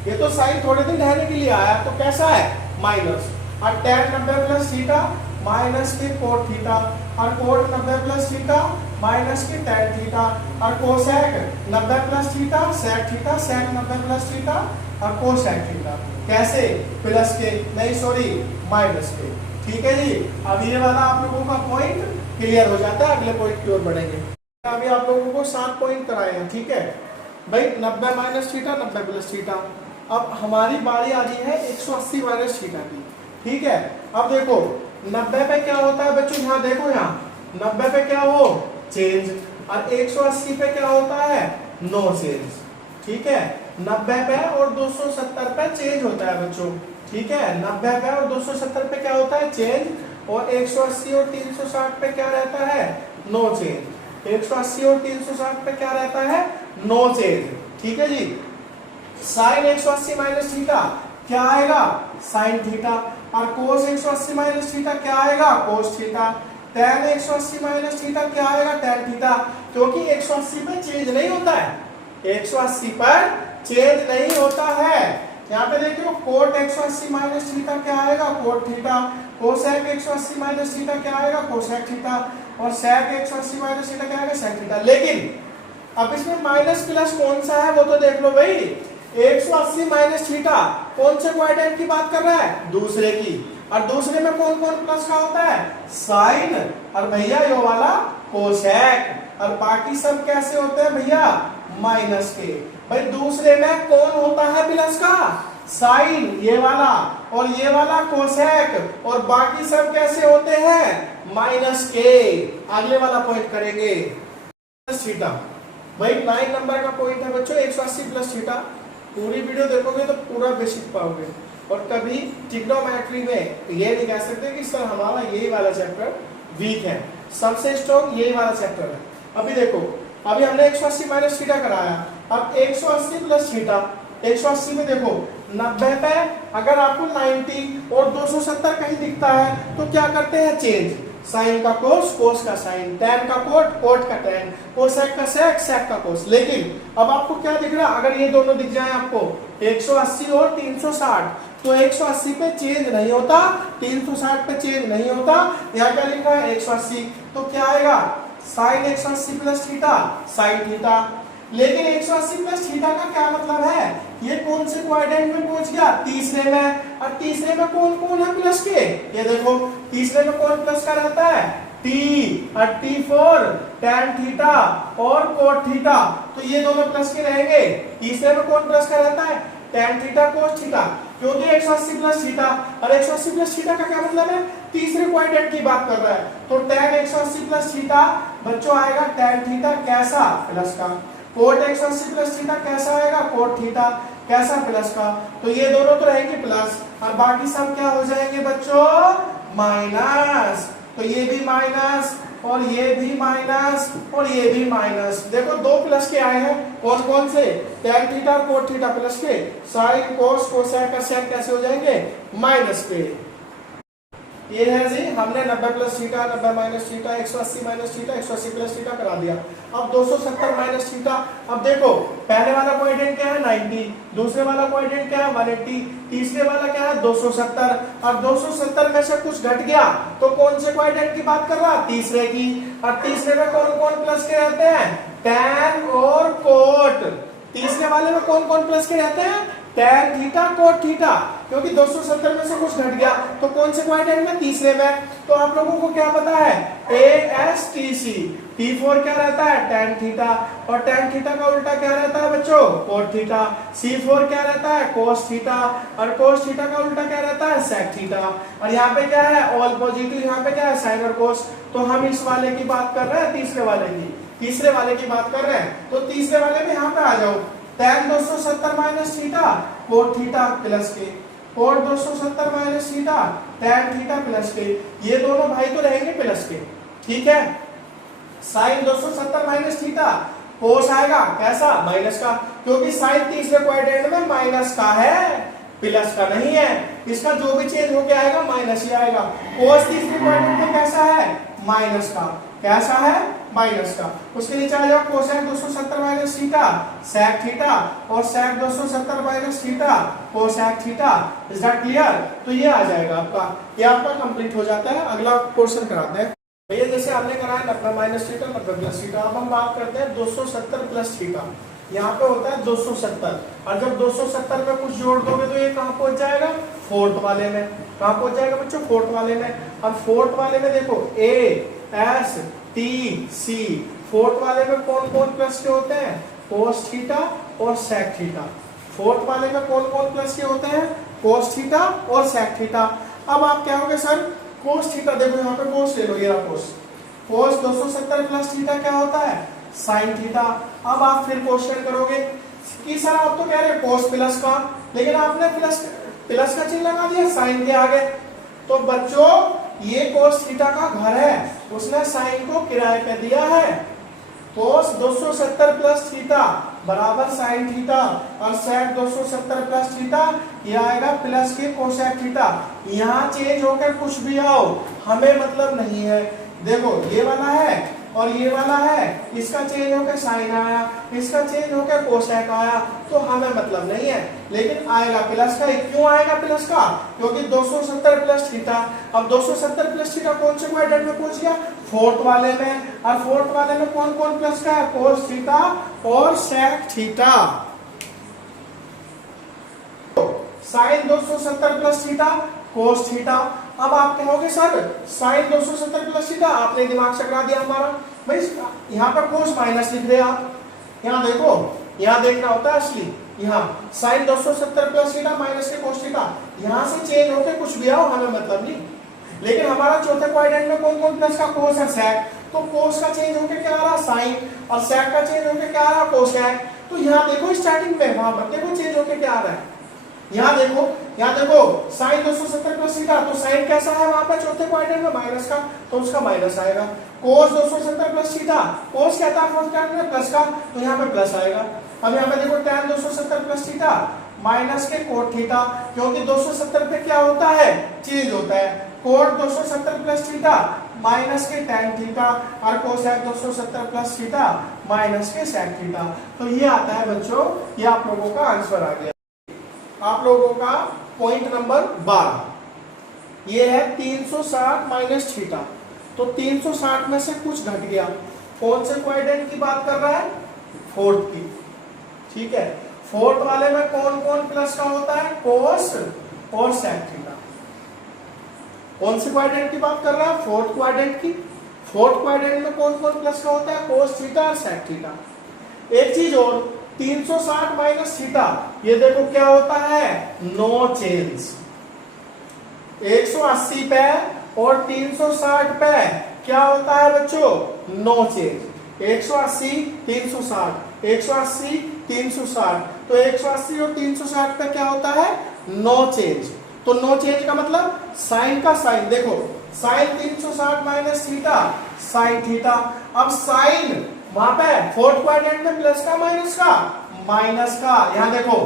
ये तो साइन थोड़े दिन रहने के लिए आया, तो कैसा है माइनस, और tan 90 प्लस थीटा माइनस के कोट थीटा, और कोट 90 प्लस थीटा माइनस के tan थीटा, और cosec 90 plus theta sec theta, sec 90 plus theta और कोसेक थीटा, कैसे प्लस के नहीं सॉरी माइनस के। ठीक है जी, अब ये वाला आप लोगों का पॉइंट क्लियर हो जाता है, अगले पॉइंट की ओर बढ़ेंगे। अभी आप लोगों को 7 पॉइंट कराए हैं, ठीक है भाई, 90 माइनस थीटा 90 प्लस थीटा। अब हमारी बारी आ रही है 180 माइनस थीटा की। ठीक है, अब देखो 90 पे क्या होता है बच्चों, यहाँ देखो, यहाँ 90 पे क्या हो चेंज, और 180 पे क्या होता है नो चेंज। ठीक है, 90 पे और 270 पे चेंज होता है बच्चों। ठीक है, 90 पे और 270 पे क्या होता है चेंज, और 180 और 360 पे क्या रहता है नो चेंज। 180 और 360 पे क्या रहता है नो चेंज। ठीक है जी, साइन 180 माइनस थीटा क्या आएगा साइन थीटा, और कोस 180 माइनस थीटा क्या आएगा cos theta, tan 180 minus theta क्या आएगा tan थीटा, क्योंकि 180 पे चेंज नहीं होता है, 180 पर चेंज नहीं होता है, यहाँ पे देखियो कोट 180 माइनस थीटा क्या आएगा, coat theta. Cosec 180 minus theta क्या आएगा, कोसेक थीटा। और सेक 180 माइनस थीटा क्या आएगा, सेक थीटा। लेकिन अब इसमें माइनस प्लस कौन सा है वो तो देख लो भाई। 180 माइनस थीटा कौन से क्वाड्रेंट की बात कर रहा है, दूसरे की। और दूसरे में कौन कौन प्लस का होता है, साइन। और भैया ये वाला कोसेक। और बाकी सब कैसे होते हैं भैया, माइनस के। भाई दूसरे में कौन होता है प्लस का, साइन ये वाला, और ये वाला कोसेक। और बाकी सब कैसे होते हैं, माइनस के। अगले वाला पॉइंट करेंगे थीटा। भाई 9 नंबर का पॉइंट है बच्चों 180 प्लस थीटा। पूरी वीडियो देखोगे तो पूरा बेसिक पाओगे। और कभी ट्रिग्नोमेट्री में ये नहीं कह सकते कि सर हमारा यही वाला चैप्टर वीक है, सबसे स्ट्रॉन्ग यही वाला चैप्टर है। अभी देखो, अभी हमने 180 माइनस थीटा कराया। अब 180 प्लस थीटा, 180 में देखो 90 पे अगर आपको 90 और 270 कहीं दिखता है तो क्या करते हैं, चेंज। साइन का कोस, कोस का साइन, टैन का कोट, कोट का टैन, कोसेक का सेक, सेक का कोस। लेकिन अब आपको क्या दिख रहा है, अगर ये दोनों दिख जाए आपको 180 और 360, तो 180 पे चेंज नहीं होता, 360 पे चेंज नहीं होता। यहाँ क्या लिखा है 180, तो क्या आएगा sine 180 plus theta, sine theta. लेकिन 180 प्लस थीटा का क्या मतलब है, ये कौन से क्वाड्रेंट में पहुंच गया, तीसरे में। और तीसरे में कौन कौन है प्लस के, ये देखो तीसरे में कौन प्लस का रहता है, टी। और टी फॉर टैन थीटा और कोट थीटा, तो ये दोनों प्लस के रहेंगे। तीसरे में कौन प्लस का रहता है, टैन थीटा कोस थीटा, क्योंकि 180 प्लस थीटा। और 180 प्लस थीटा का क्या मतलब है, तीसरे क्वाड्रेंट की बात कर रहा है। तो टैन 180 प्लस थीटा बच्चों आएगा टैन थीटा कैसा, प्लस का। कोट 180 प्लस थीटा कैसा आएगा, कोट थीटा कैसा, प्लस का। तो ये दोनों तो रहेंगे प्लस, और बाकी सब क्या हो जाएंगे बच्चों, माइनस। तो ये भी माइनस, और ये भी माइनस, और ये भी माइनस। देखो दो प्लस के आए हैं, कौन कौन से, टैन थीटा और कोट थीटा प्लस के। साइन कोस कोसेक और सेक कैसे हो जाएंगे, माइनस के। ये है जी, हमने 90 plus theta, 90 minus theta, 180 minus theta, 180 plus theta करा दिया। अब 270 माइनस थीटा। अब देखो पहले वाला क्वाड्रेंट क्या है 90, दूसरे वाला क्वाड्रेंट क्या है 180, तीसरे वाला क्या है 270। अब 270 में से कुछ घट गया तो कौन से क्वाड्रेंट की बात कर रहा है, तीसरे की। और तीसरे में कौन कौन प्लस के रहते हैं, टैन और कोट। तीसरे वाले में कौन कौन प्लस के रहते हैं, टैन थीटा कोट थीटा, क्योंकि 270 में से कुछ घट गया तो कौन से क्वाड्रेंट में, तीसरे में। तो आप लोगों को क्या पता है, ASTC। T4 क्या रहता है, टैन थीटा, और टैन थीटा का उल्टा क्या रहता है बच्चों, कोट थीटा। C4 क्या रहता है, कोस थीटा, और कोस थीटा का उल्टा क्या रहता है, सेक थीटा। और यहाँ पे क्या है, ऑल पॉजिटिव, यहाँ पे क्या है, साइन और कोस। तो हम इस वाले की बात कर रहे हैं, तीसरे वाले की, तीसरे वाले की बात कर रहे हैं। तो तीसरे वाले में यहाँ पे आ जाओ, tan 270 minus theta, cot theta plus के, cot 270 minus theta, tan theta plus के। ये दोनों भाई तो रहेंगे प्लस के, ठीक है। साइन 270 माइनस थीटा, कोस आएगा कैसा, माइनस का, क्योंकि साइन तीसरे क्वाड्रेंट में माइनस का है, प्लस का नहीं है। इसका जो भी चेंज होके आएगा माइनस ही आएगा। कोस तीसरे क्वाड्रेंट में कैसा है, माइनस का, कैसा है, माइनस का। उसके नीचे आ जाओ, cosec 270 minus theta, sec theta, और sec 270 minus theta, cosec theta. Is that clear. तो ये आ जाएगा आपका, ये आपका कंप्लीट हो जाता है। अगला क्वेश्चन कराते हैं भैया, जैसे हमने कराया 90 माइनस थीटा, 90 प्लस थीटा। अब हम बात करते हैं 270 प्लस थीटा। यहाँ पे होता है 270, और जब 270 में कुछ जोड़ दोगे तो ये कहाँ पहुंच जाएगा, फोर्थ वाले में। कहाँ पहुंच जाएगा बच्चों, फोर्थ वाले में। अब फोर्थ वाले में देखो ASTC, फोर्थ वाले में कौन कौन प्लस के होते हैं, कोस थीटा और सेक थीटा। फोर्थ वाले में कौन कौन प्लस के होते हैं, कोस थीटा और सेक थीटा। अब आप क्या होगे सर, कोस थीटा, देखो यहाँ पे कोस ले लो, ये रहा कोस। कोस 270 प्लस थीटा क्या होता है, साइन थीटा। अब आप फिर क्वेश्चन करोगे कि सर आप तो कह रहे हैं कोस प्लस का, लेकिन आपने प्लस का चिन्ह लगा दिया साइन के आगे। तो बच्चों ये कोस थीटा का घर है, उसने साइन को किराए पे दिया है। कोस 270 प्लस थीटा बराबर साइन थीटा, और सेक 270 प्लस थीटा, ये आएगा प्लस के कोसेक थीटा। यहाँ चेंज होकर कुछ भी आओ, हमें मतलब नहीं है। देखो ये वाला है और ये वाला है इसका चेंज होकर साइन आया, इसका चेंज होकर कोसेक आया, तो हमें मतलब नहीं है, लेकिन आएगा प्लस का। क्यों आएगा प्लस का? क्योंकि 270 प्लस थीटा। अब 270 प्लस थीटा कौन से क्वाड्रेंट में पहुंच गया? फोर्थ वाले में। और फोर्थ वाले में कौन कौन प्लस का है? कोस थीटा और sec theta. Sine 270 plus theta cos theta. अब आप कहोगे सर साइन 270 प्लस थीटा, आपने दिमाग से करा दिया हमारा। भाई यहाँ पर कोस माइनस लिख दे आप। यहाँ देखो, यहाँ देखना होता है असली। यहाँ साइन 270 प्लस थीटा माइनस के कोस थीटा, यहाँ से चेंज होके कुछ भी आओ, हमें मतलब नहीं। लेकिन हमारा चौथे क्वाड्रेंट में कौन कौन प्लस का? कोस और सेक। तो कोस का चेंज होके क्या आ रहा? साइन। और सेक का चेंज होके क्या आ रहा? कोसेक। तो यहाँ देखो स्टार्टिंग में, वहां पर देखो चेंज होके क्या आ रहा है। यहाँ देखो साइन 270 प्लस थीटा, तो साइन कैसा है वहां पर चौथे क्वाड्रेंट में? माइनस का, तो उसका माइनस आएगा। कोस 270 प्लस थीटा, कोस कहता है फोर्थ क्वाड्रेंट में प्लस का, तो यहाँ पे प्लस आएगा। अब यहाँ पे देखो tan 270 प्लस थीटा माइनस के कोट थीटा, क्योंकि 270 पे क्या होता है? चेंज होता है। कोट 270 प्लस थीटा माइनस के tan थीटा, और कोसेक 270 प्लस थीटा माइनस के सेक थीटा। तो ये आता है बच्चों, ये आप लोगों का आंसर आ गया। आप लोगों का पॉइंट नंबर 12 ये है 360 माइनस थीटा। तो 360 में से कुछ घट गया। कौन से क्वाड्रेंट की बात कर रहा है? फोर्थ की। ठीक है, फोर्थ वाले में कौन कौन प्लस का होता है? कोस और सेक थीटा। कौन से क्वाड्रेंट की बात कर रहा है? फोर्थ क्वाड्रेंट की। फोर्थ क्वाड्रेंट में कौन कौन प्लस का होता है? कोस थीटा और सेक थीटा। एक चीज और, 360 माइनस थीटा, ये देखो क्या होता है? No change. 180 पे और 360 पे क्या होता है बच्चों? No change. 180 360, 180 360, तो 180 और 360 पे क्या होता है? No change. तो नो चेंज का मतलब साइन का साइन, देखो sine 360 minus theta sine theta. अब साइन वहां पे फोर्थ क्वाड्रेंट में प्लस का माइनस का? माइनस का। यहां देखो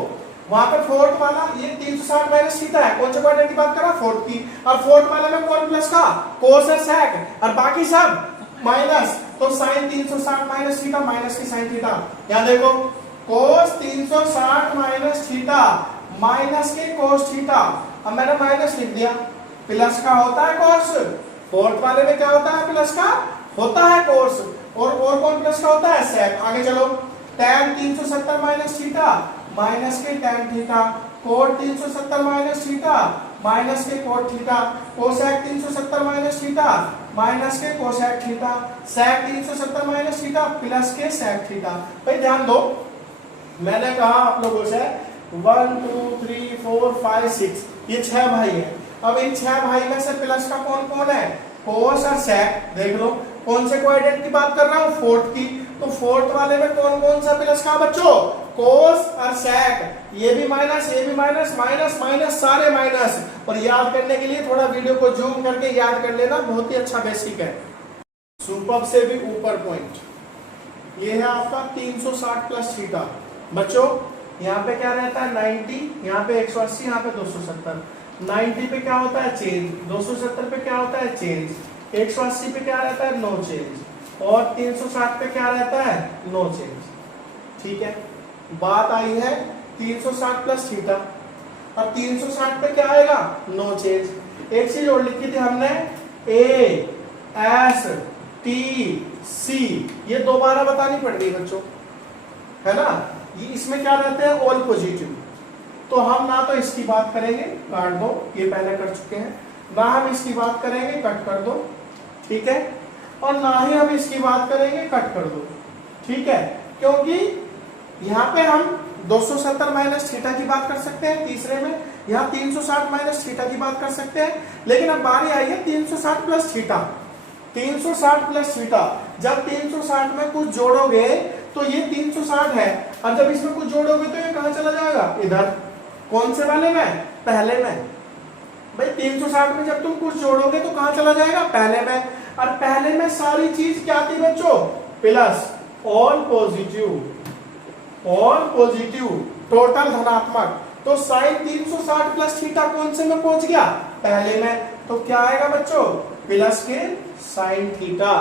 वहां पे फोर्थ वाला ये 360 माइनस थीटा है। कौन से क्वाड्रेंट की बात कर रहा? फोर्थ की। और फोर्थ वाले में कौन प्लस का? कोस और सेक, और बाकी सब माइनस। तो साइन 360 माइनस थीटा माइनस की साइन थीटा। यहां देखो कोस 360 माइनस थीटा माइनस के कोस थीटा। अब मैंने माइनस लिख दिया, प्लस का होता है कोस। फोर्थ वाले में क्या होता है? प्लस का होता है कोस। और कौन प्लस का होता है? सेक। आगे चलो, tan 370 माइनस थीटा माइनस के tan theta, cot 370 minus theta minus के cot theta, cosec 370 minus theta minus के cosec theta, sec 370 minus theta plus के सेक थीटा। भाई ध्यान दो, मैंने कहा आप लोगों से 1 2 3 4 5 6 ये 6 भाई है। अब इन 6 भाई में से प्लस का कौन कौन है? कोस और सेक। देख लो कौन से क्वाड्रेंट की बात कर रहा हूं? फोर्थ की। तो फोर्थ वाले में कौन कौन सा प्लस का बच्चों? कोस और सेक। ये भी माइनस, ये भी माइनस, माइनस माइनस सारे माइनस। और याद करने के लिए थोड़ा वीडियो को जूम करके याद कर लेना, बहुत ही अच्छा बेसिक है। सुपर से भी ऊपर पॉइंट ये है आपका 360 प्लस थीटा। बच्चों यहाँ पे क्या रहता है? 90, यहाँ पे 180, यहाँ पे 270। 90 पे क्या होता है? चेंज। 270 पे क्या होता है? चेंज। 180 पे क्या रहता है? No change. और 360 पे क्या रहता है? No change. ठीक है, बात आई है 360 प्लस थीटा, और 360 पे क्या आएगा? No change. एक चीज और लिखी थी हमने, ए एस टी सी, ये दोबारा बतानी पड़ गई बच्चों, है ना? ये इसमें क्या रहते हैं? All positive. तो हम ना तो इसकी बात करेंगे, काट दो, ये पहले कर चुके हैं, ना हम इसकी बात करेंगे, कट कर दो, ठीक है, और ना ही हम इसकी बात करेंगे, कट कर दो, ठीक है, क्योंकि यहाँ पे हम 270 माइनस थीटा की बात कर सकते हैं तीसरे में, यहाँ 360 माइनस थीटा की बात कर सकते हैं, लेकिन अब बारी आई है 360 प्लस थीटा। 360 प्लस थीटा, जब 360 में कुछ जोड़ोगे तो ये 360 है, और जब इसमें कुछ जोड़ोगे तो ये कहाँ चला जाएगा? इधर। कौन से वाले में? पहले में। भाई 360 में जब तुम कुछ जोड़ोगे तो कहाँ चला जाएगा? पहले में। और पहले में सारी चीज क्या थी बच्चों? Plus, all positive, all positive, total धनात्मक। तो साइन 360 प्लस थीटा कौन से में पहुंच गया? पहले में। तो क्या आएगा बच्चों? प्लस के साइन थीटा।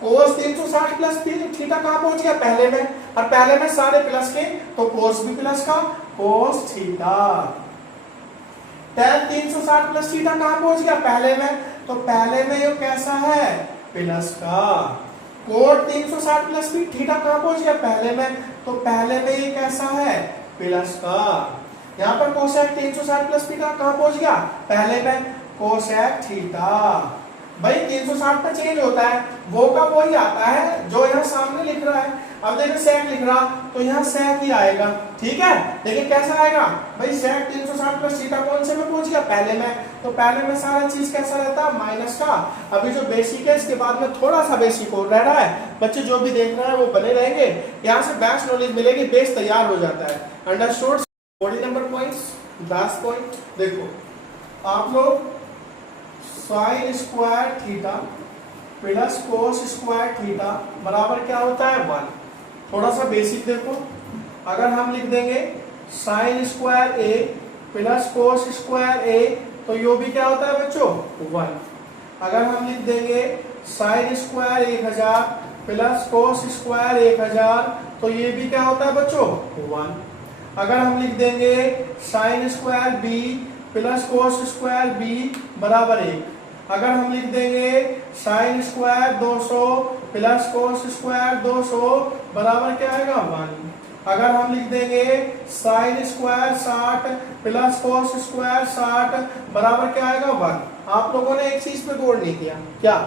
कोस 360 प्लस थीटा कहाँ पहुंच गया, पहले में, और पहले में सारे प्लस के, तो कोस भी प्लस का, cos theta. tan 360 plus theta कहाँ पहुंच गया, पहले में, तो पहले में ये कैसा है, प्लस का। कोट 360 प्लस थीटा कहाँ पहुंच गया, पहले में, तो पहले में ये कैसा है, प्लस का। यहाँ पर कोसेक 360 प्लस थीटा कहाँ पहुंच गया, पहले में, कोसेक थीटा। भाई 360 पे चेंज होता है, वो का वही आता है जो यहाँ सामने लिख रहा है। अब देखो सेक लिख रहा तो यहाँ सेक ही आएगा, ठीक है। लेकिन कैसा आएगा भाई, सेक 360 प्लस थीटा कौन से में पहुंच गया, पहले में, तो पहले में सारा चीज कैसा रहता है, माइनस का। अभी जो बेसिक है इसके बाद में थोड़ा सा बेसिक और रह रहा है, बच्चे जो भी देख रहे हैं वो बने रहेंगे, यहाँ से बेस्ट नॉलेज मिलेगी, बेस तैयार हो जाता है। Understood. 40 number points, last point देखो आप लोग, sine square theta plus cos square theta बराबर क्या होता है, 1। थोड़ा सा बेसिक देखो, अगर हम लिख देंगे साइन स्क्वायर ए प्लस कोस स्क्वायर ए, तो यो भी क्या होता है बच्चों, 1। अगर हम लिख देंगे sine square 1000 plus cos square 1000, तो ये भी क्या होता है बच्चों, 1। अगर हम लिख देंगे sine square B plus cos square B बराबर 1। अगर हम लिख देंगे sine square 200 plus cos square 200 बराबर क्या आएगा, 1। अगर हम लिख देंगे sine square 60 plus cos square 60 बराबर क्या आएगा, 1। आप लोगों ने एक चीज पे गौर नहीं किया, क्या,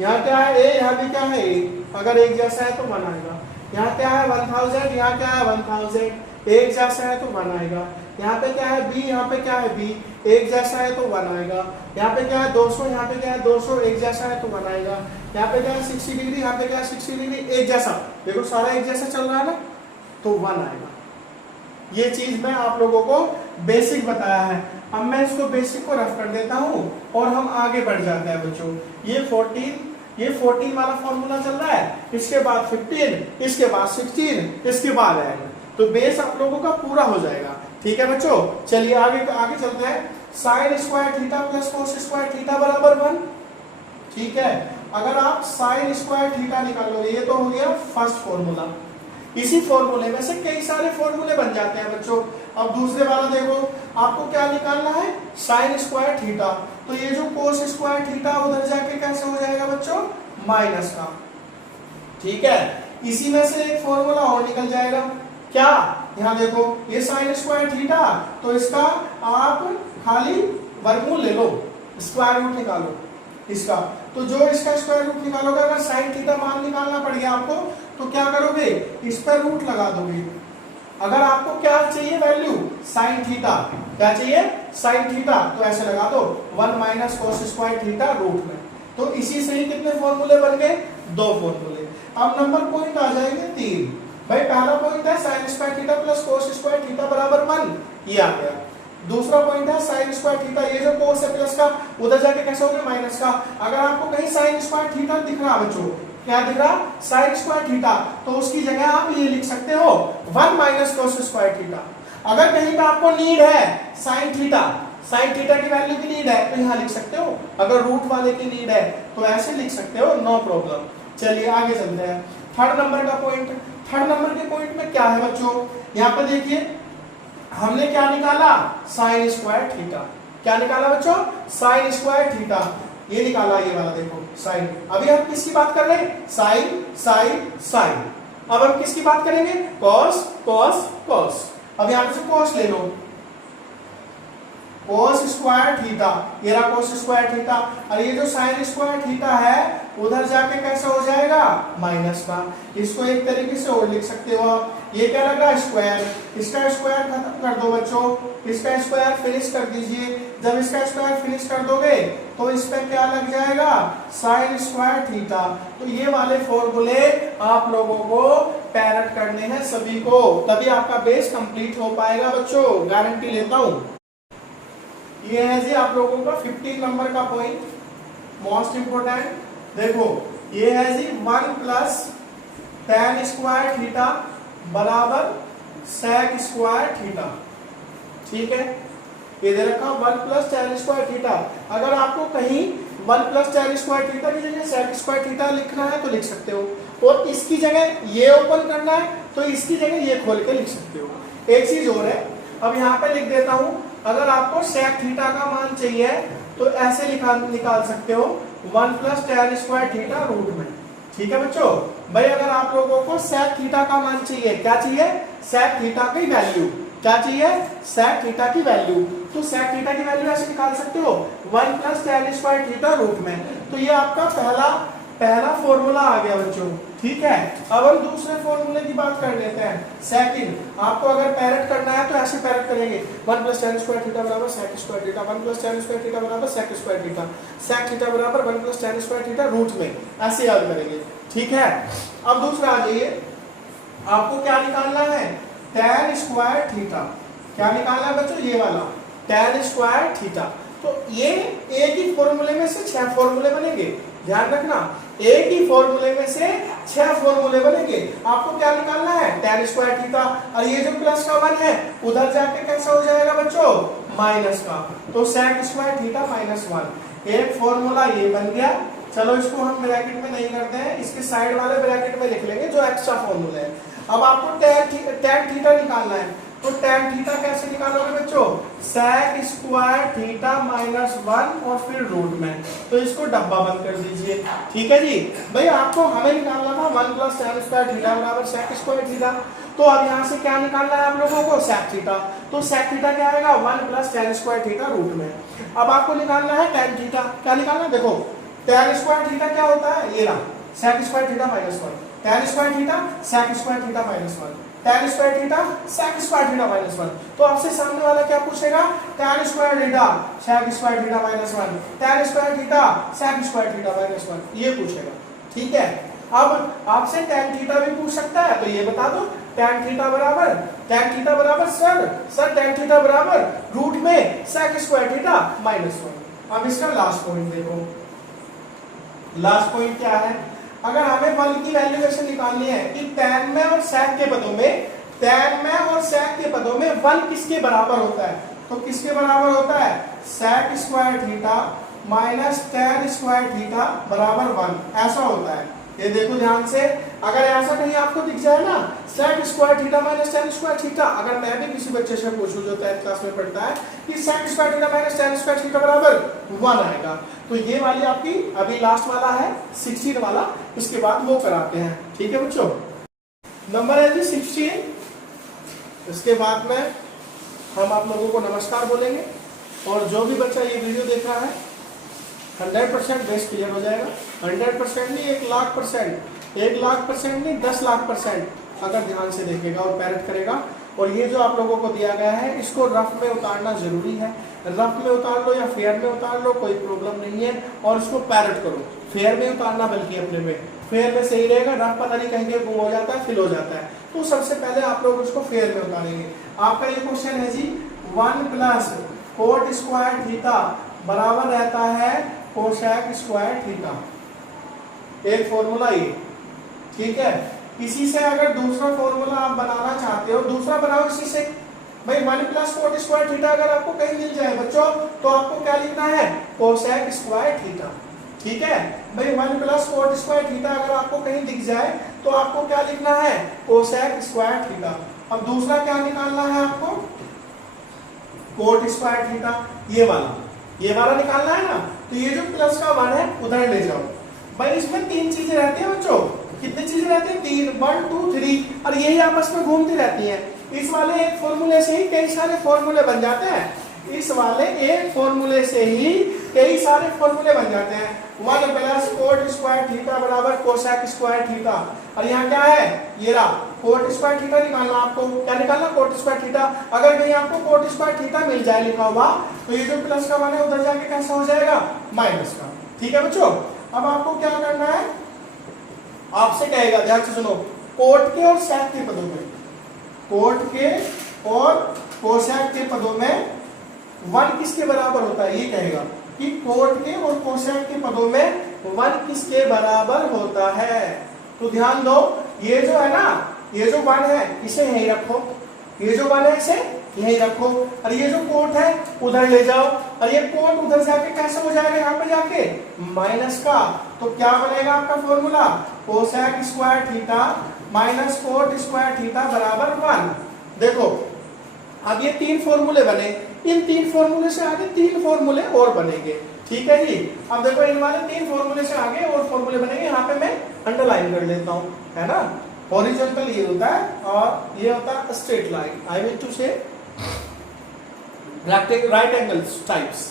यहाँ क्या है ए, यहाँ भी क्या है ए, अगर एक जैसा है तो 1 आएगा। यहाँ क्या है 1000, यहाँ क्या है 1000, एक जैसा है तो 1 आएगा। यहाँ पे क्या है बी, यहाँ पे क्या है बी, एक जैसा है तो 1 आएगा। यहाँ पे क्या है 200, यहाँ पे क्या है 200, एक जैसा है तो 1 आएगा। यहाँ पे क्या है 60 डिग्री, यहाँ पे क्या है 60 डिग्री, एक जैसा, देखो सारा एक जैसा चल रहा है ना, तो 1 आएगा। ये चीज मैं आप लोगों को बेसिक बताया है। अब मैं इसको बेसिक को रफ कर देता हूँ और हम आगे बढ़ जाते हैं बच्चों। ये 14 वाला फॉर्मूला चल रहा है, इसके बाद 15, इसके बाद 16, इसके बाद आएगा, तो बेस आप लोगों का पूरा हो जाएगा। ठीक है बच्चों, चलिए आगे चलते हैं। Sine square theta plus cos square theta बराबर 1। ठीक है, अगर आप साइन स्क्वायर थीटा निकालोगे, ये तो हो गया फर्स्ट फॉर्मूला। इसी फॉर्मूले में से कई सारे फॉर्मूले बन जाते हैं बच्चों। अब दूसरे वाला देखो, आपको क्या निकालना है, साइन स्क्वायर थीटा, तो ये जो कोस स्क्वायर थीटा उधर जाके कैसे हो जाएगा बच्चों, माइनस का। ठीक है, इसी में से एक फॉर्मूला और निकल जाएगा, क्या, यहाँ देखो ये साइन स्क्वायर थीटा, तो इसका आप खाली वर्गमूल ले लो, स्क्वायर रूट निकालो इसका, तो जो इसका स्क्वायर रूट निकालोगे, अगर साइन थीटा मान निकालना पड़ गया आपको, तो क्या करोगे, इस पर रूट लगा दोगे। अगर आपको क्या चाहिए वैल्यू, साइन थीटा, क्या चाहिए, साइन थीटा, तो ऐसे लगा दो 1 minus cos square theta root में। तो इसी से ही कितने फॉर्मूले बन गए, 2 फॉर्मूले। अब नंबर पॉइंट आ जाएंगे 3। भाई पहला पॉइंट है sine square theta plus cos square theta बराबर 1, ये आ गया। दूसरा पॉइंट है साइन स्क्वायर थीटा, ये जो कोस है प्लस का, उधर जाके कैसे हो गया, माइनस का। अगर आपको कहीं साइन स्क्वायर थीटा दिख रहा बच्चों, क्या दिख रहा, साइन स्क्वायर थीटा, तो उसकी जगह आप ये लिख सकते हो 1 माइनस कोस स्क्वायर थीटा। अगर कहीं पे आपको नीड है साइन थीटा की वैल्यू की नीड है, तो यहाँ लिख सकते हो। अगर रूट वाले की नीड है तो ऐसे लिख सकते हो, नो प्रॉब्लम। चलिए आगे चलते हैं। थर्ड नंबर का पॉइंट, थर्ड नंबर के पॉइंट में क्या है बच्चों, यहाँ पे देखिए हमने क्या निकाला, साइन स्क्वायर थीटा। क्या निकाला बच्चों, साइन स्क्वायर थीटा, ये निकाला, ये वाला देखो साइन। अभी हम किसकी बात कर रहे हैं, साइन साइन साइन। अब हम किसकी बात करेंगे, कॉस कॉस कॉस। अब यहां से कॉस ले लो, कोस स्क्वायर थीटा, ये रहा कोस स्क्वायर थीटा, और ये जो साइन स्क्वायर थीटा है उधर जाके कैसा हो जाएगा, माइनस का। इसको एक तरीके से और लिख सकते हो आप, ये क्या लगा, स्क्वायर, इसका स्क्वायर खत्म कर दो बच्चों, इसका स्क्वायर फिनिश कर दीजिए। जब इसका स्क्वायर फिनिश कर दोगे तो इस पे क्या लग जाएगा, साइन स्क्वायर थीटा। तो ये वाले फॉर्मूले आप लोगों को पैरेट करने हैं सभी को, तभी आपका बेस कंप्लीट हो पाएगा बच्चों, गारंटी लेता हूं। ये है जी आप लोगों का 15 नंबर का पॉइंट, मोस्ट इंपोर्टेंट। देखो ये है जी 1 प्लस tan स्क्वायर थीटा बराबर sec स्क्वायर थीटा। ठीक है, ये दे रखा 1 प्लस tan स्क्वायर थीटा। अगर आपको कहीं one plus tan square theta की जगह sec स्क्वायर थीटा लिखना है तो लिख सकते हो, और इसकी जगह ये ओपन करना है तो इसकी जगह ये खोल के लिख सकते हो। एक चीज और है, अब यहाँ पे लिख देता हूँ, अगर आपको sec थीटा का मान चाहिए तो ऐसे निकाल सकते हो, one plus tan square theta root में। ठीक है बच्चों, भाई अगर आप लोगों को sec थीटा का मान चाहिए, क्या चाहिए, sec थीटा की वैल्यू, क्या चाहिए, sec थीटा की वैल्यू, तो sec थीटा की वैल्यू ऐसे निकाल सकते हो, one plus tan square theta root में। तो ये आपका पहला फॉर्मूला आ गया बच्चों। ठीक है, अब हम दूसरे फॉर्मूले की बात कर लेते हैं, सेकंड। आपको अगर पैरेट करना है तो ऐसे पैरेट करेंगे, one plus tan square theta बराबर sec square theta, one plus tan square theta बराबर sec square theta, sec theta बराबर one plus tan square theta root में, ऐसे याद करेंगे। ठीक है, अब दूसरा आ जाइए, आपको क्या निकालना है, tan स्क्वायर थीटा। क्या निकालना है बच्चों, ये वाला tan स्क्वायर थीटा। तो ये एक ही फॉर्मूले में से 6 फॉर्मूले बनेंगे, ध्यान रखना, एक ही फॉर्मूले में से 6 फॉर्मूले बनेंगे। आपको क्या निकालना है, tan स्क्वायर थीटा, और ये जो प्लस का 1 है उधर जाके कैसा हो जाएगा बच्चों, माइनस का, तो sec स्क्वायर थीटा माइनस 1। एक फॉर्मूला ये बन गया। चलो इसको हम ब्रैकेट में नहीं करते हैं, इसके साइड वाले ब्रैकेट में लिख लेंगे जो एक्स्ट्रा फॉर्मूला है। अब आपको tan थीटा निकालना है, तो tan थीटा कैसे निकालोगे बच्चों, sec स्क्वायर थीटा माइनस 1 और फिर रूट में, तो इसको डब्बा बंद कर दीजिए। ठीक है जी, भाई आपको हमें निकालना था one plus tan square theta बराबर sec स्क्वायर थीटा, तो अब यहाँ से क्या निकालना है आप लोगों को, sec थीटा। तो sec थीटा क्या आएगा, one plus tan square theta root में। अब आपको निकालना है tan थीटा, क्या निकालना है, देखो tan स्क्वायर थीटा क्या होता है, ये रहा sec square theta minus 1, tan square theta sec square theta minus 1, tan square theta sec square theta minus 1। तो आपसे सामने वाला क्या पूछेगा, tan square theta sec square theta minus 1, tan square theta sec square theta minus 1, ये पूछेगा। ठीक है, अब आपसे tan थीटा भी पूछ सकता है, तो ये बता दो, tan थीटा बराबर सर tan थीटा बराबर रूट में sec स्क्वायर थीटा माइनस 1। अब इसका लास्ट पॉइंट देखो, लास्ट पॉइंट क्या है, अगर हमें वन की वैल्यूएशन निकालनी है कि tan में और sec के पदों में, tan में और sec के पदों में वन किसके बराबर होता है, तो किसके बराबर होता है, sec square theta minus tan square theta बराबर 1, ऐसा होता है। ये देखो ध्यान से, अगर ऐसा कहीं आपको दिख जाए ना, sec square theta minus tan square theta, अगर मैं भी किसी बच्चे से पूछूं जो 10th क्लास में पढ़ता है कि sec square theta minus tan square theta बराबर 1 आएगा, तो ये वाली आपकी अभी लास्ट वाला है 16 वाला, इसके बाद वो कराते हैं। ठीक है बच्चों, नंबर है जी 16। इसके बाद में हम आप लोगों को नमस्कार बोलेंगे, और जो भी बच्चा ये वीडियो देख रहा है 100% बेस क्लियर हो जाएगा। 100% नहीं, 1,00,000%, 1,00,000% नहीं, 10,00,000% अगर ध्यान से देखेगा और पैरेट करेगा। और ये जो आप लोगों को दिया गया है इसको रफ में उतारना जरूरी है, रफ में उतार लो या फेयर में उतार लो, कोई प्रॉब्लम नहीं है, और इसको पैरेट करो, फेयर में उतारना बल्कि अपने में, फेयर में सही रहेगा, रफ पता नहीं कहीं गुम हो जाता है, फिल हो जाता है, तो सबसे पहले आप लोग उसको फेयर में उतारेंगे। आपका ये क्वेश्चन है जी, 1 प्लस कोट स्क्वायर थीटा बराबर रहता है कोसेक स्क्वायर थीटा, एक फॉर्मूला ये। ठीक है, इसी से अगर दूसरा फॉर्मूला आप बनाना चाहते हो, दूसरा बनाओ इसी से, भाई 1 प्लस कोट स्क्वायर थीटा अगर आपको कहीं मिल जाए बच्चों, तो आपको क्या लिखना है, कोसेक स्क्वायर थीटा। ठीक है, भाई 1 प्लस कोट स्क्वायर थीटा अगर आपको कहीं दिख जाए तो आपको क्या लिखना है, कोसेक स्क्वायर थीटा। अब दूसरा क्या निकालना है आपको, कोट स्क्वायर थीटा, ये वाला निकालना है ना, तो ये जो प्लस का 1 है उधर ले जाओ। भाई इसमें 3 चीजें रहती है बच्चों, कितनी चीजें रहती है, 3, 1 2 3, और यही आपस में घूमती रहती हैं। इस वाले एक फॉर्मूले से ही कई सारे फॉर्मूले बन जाते हैं, इस वाले एक फॉर्मूले से ही कई सारे फॉर्मूले बन जाते हैं। 1 प्लस कोट स्क्वायर थीटा बराबर कोसेक स्क्वायर थीटा, और यहाँ क्या है, ये रहा कोट स्क्वायर थीटा निकालना। आपको क्या निकालना, कोट स्क्वायर थीटा। अगर कहीं आपको कोट स्क्वायर थीटा मिल जाए लिखा हुआ, तो ये जो प्लस का 1 है उधर जाके कैसा हो जाएगा, माइनस का। ठीक है बच्चों, अब आपको क्या करना है, आपसे कहेगा, ध्यान से सुनो, कोट के और सेक के पदों में, कोट के और कोसेक के पदों में 1 किसके बराबर होता है, ये कहेगा कि कोट के और कोसेक के पदों में 1 किसके बराबर होता है। तो ध्यान दो, ये जो है ना, ये जो 1 है इसे यहीं रखो, ये जो 1 है इसे यहीं रखो, और ये जो कोट है उधर ले जाओ, और ये कोट उधर जाके कैसे हो जाएगा यहाँ पे जाके माइनस का, तो क्या बनेगा आपका formula cosec square theta minus cot square theta बराबर 1। देखो अब ये 3 फॉर्मूले बने, इन 3 फॉर्मूले से आगे 3 फॉर्मूले और बनेंगे, ठीक है जी। अब देखो इन वाले 3 फॉर्मूले से आगे और फॉर्मूले बनेंगे, यहाँ पे मैं अंडरलाइन कर लेता हूँ, है ना। हॉरिजॉन्टल ये होता है और ये होता है straight line, I mean two से राइट एंगल टाइप्स,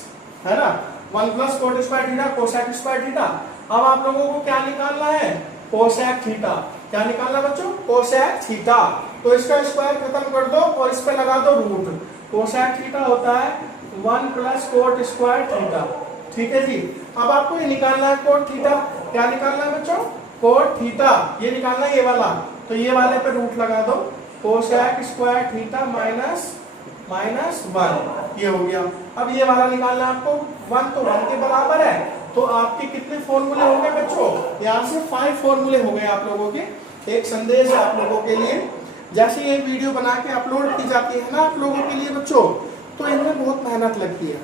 है ना। 1 plus cot square theta cosec square theta. अब आप लोगों को क्या निकालना है कोसेक थीटा, क्या निकालना बच्चों कोसेक थीटा। तो इसका स्क्वायर खत्म कर दो और इस पे लगा दो रूट, कोसेक थीटा होता है 1 प्लस कोट स्क्वायर थीटा, ठीक है जी। अब आपको ये निकालना है कोट थीटा, क्या निकालना है बच्चों कोट थीटा, ये निकालना है ये वाला, तो ये वाले पे रूट लगा दो कोसेक स्क्वायर थीटा माइनस 1, ये हो गया। अब ये वाला निकालना है आपको 1, तो 1 के बराबर है, तो आपके कितने फॉर्मूले हो गए बच्चों, यहाँ से 5 फॉर्मूले हो गए आप लोगों के। एक संदेश है आप लोगों के लिए, जैसे ये वीडियो बना के अपलोड की जाती है ना आप लोगों के लिए बच्चों, तो इनमें बहुत मेहनत लगती है।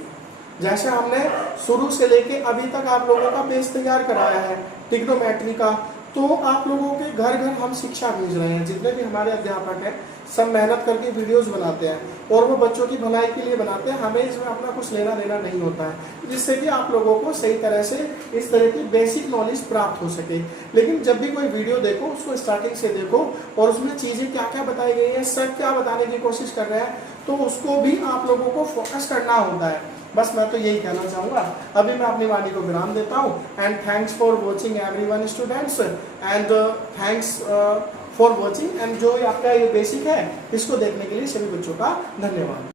जैसे हमने शुरू से लेके अभी तक आप लोगों का पेज तैयार कराया है ट्रिग्नोमेट्री का, तो आप लोगों के घर घर हम शिक्षा भेज रहे हैं, जितने भी हमारे अध्यापक हैं सब मेहनत करके वीडियोस बनाते हैं और वो बच्चों की भलाई के लिए बनाते हैं, हमें इसमें अपना कुछ लेना देना नहीं होता है, जिससे कि आप लोगों को सही तरह से इस तरह की बेसिक नॉलेज प्राप्त हो सके। लेकिन जब भी कोई वीडियो देखो उसको स्टार्टिंग से देखो और उसमें चीजें क्या क्या बताई गई है, सब क्या बताने की कोशिश कर रहे हैं, तो उसको भी आप लोगों को फोकस करना होता है। बस मैं तो यही कहना चाहूंगा। अभी मैं अपनी वाणी को विराम देता हूँ। And thanks for watching everyone students, and thanks for watching. And जो आपका ये बेसिक है इसको देखने के लिए सभी बच्चों का धन्यवाद।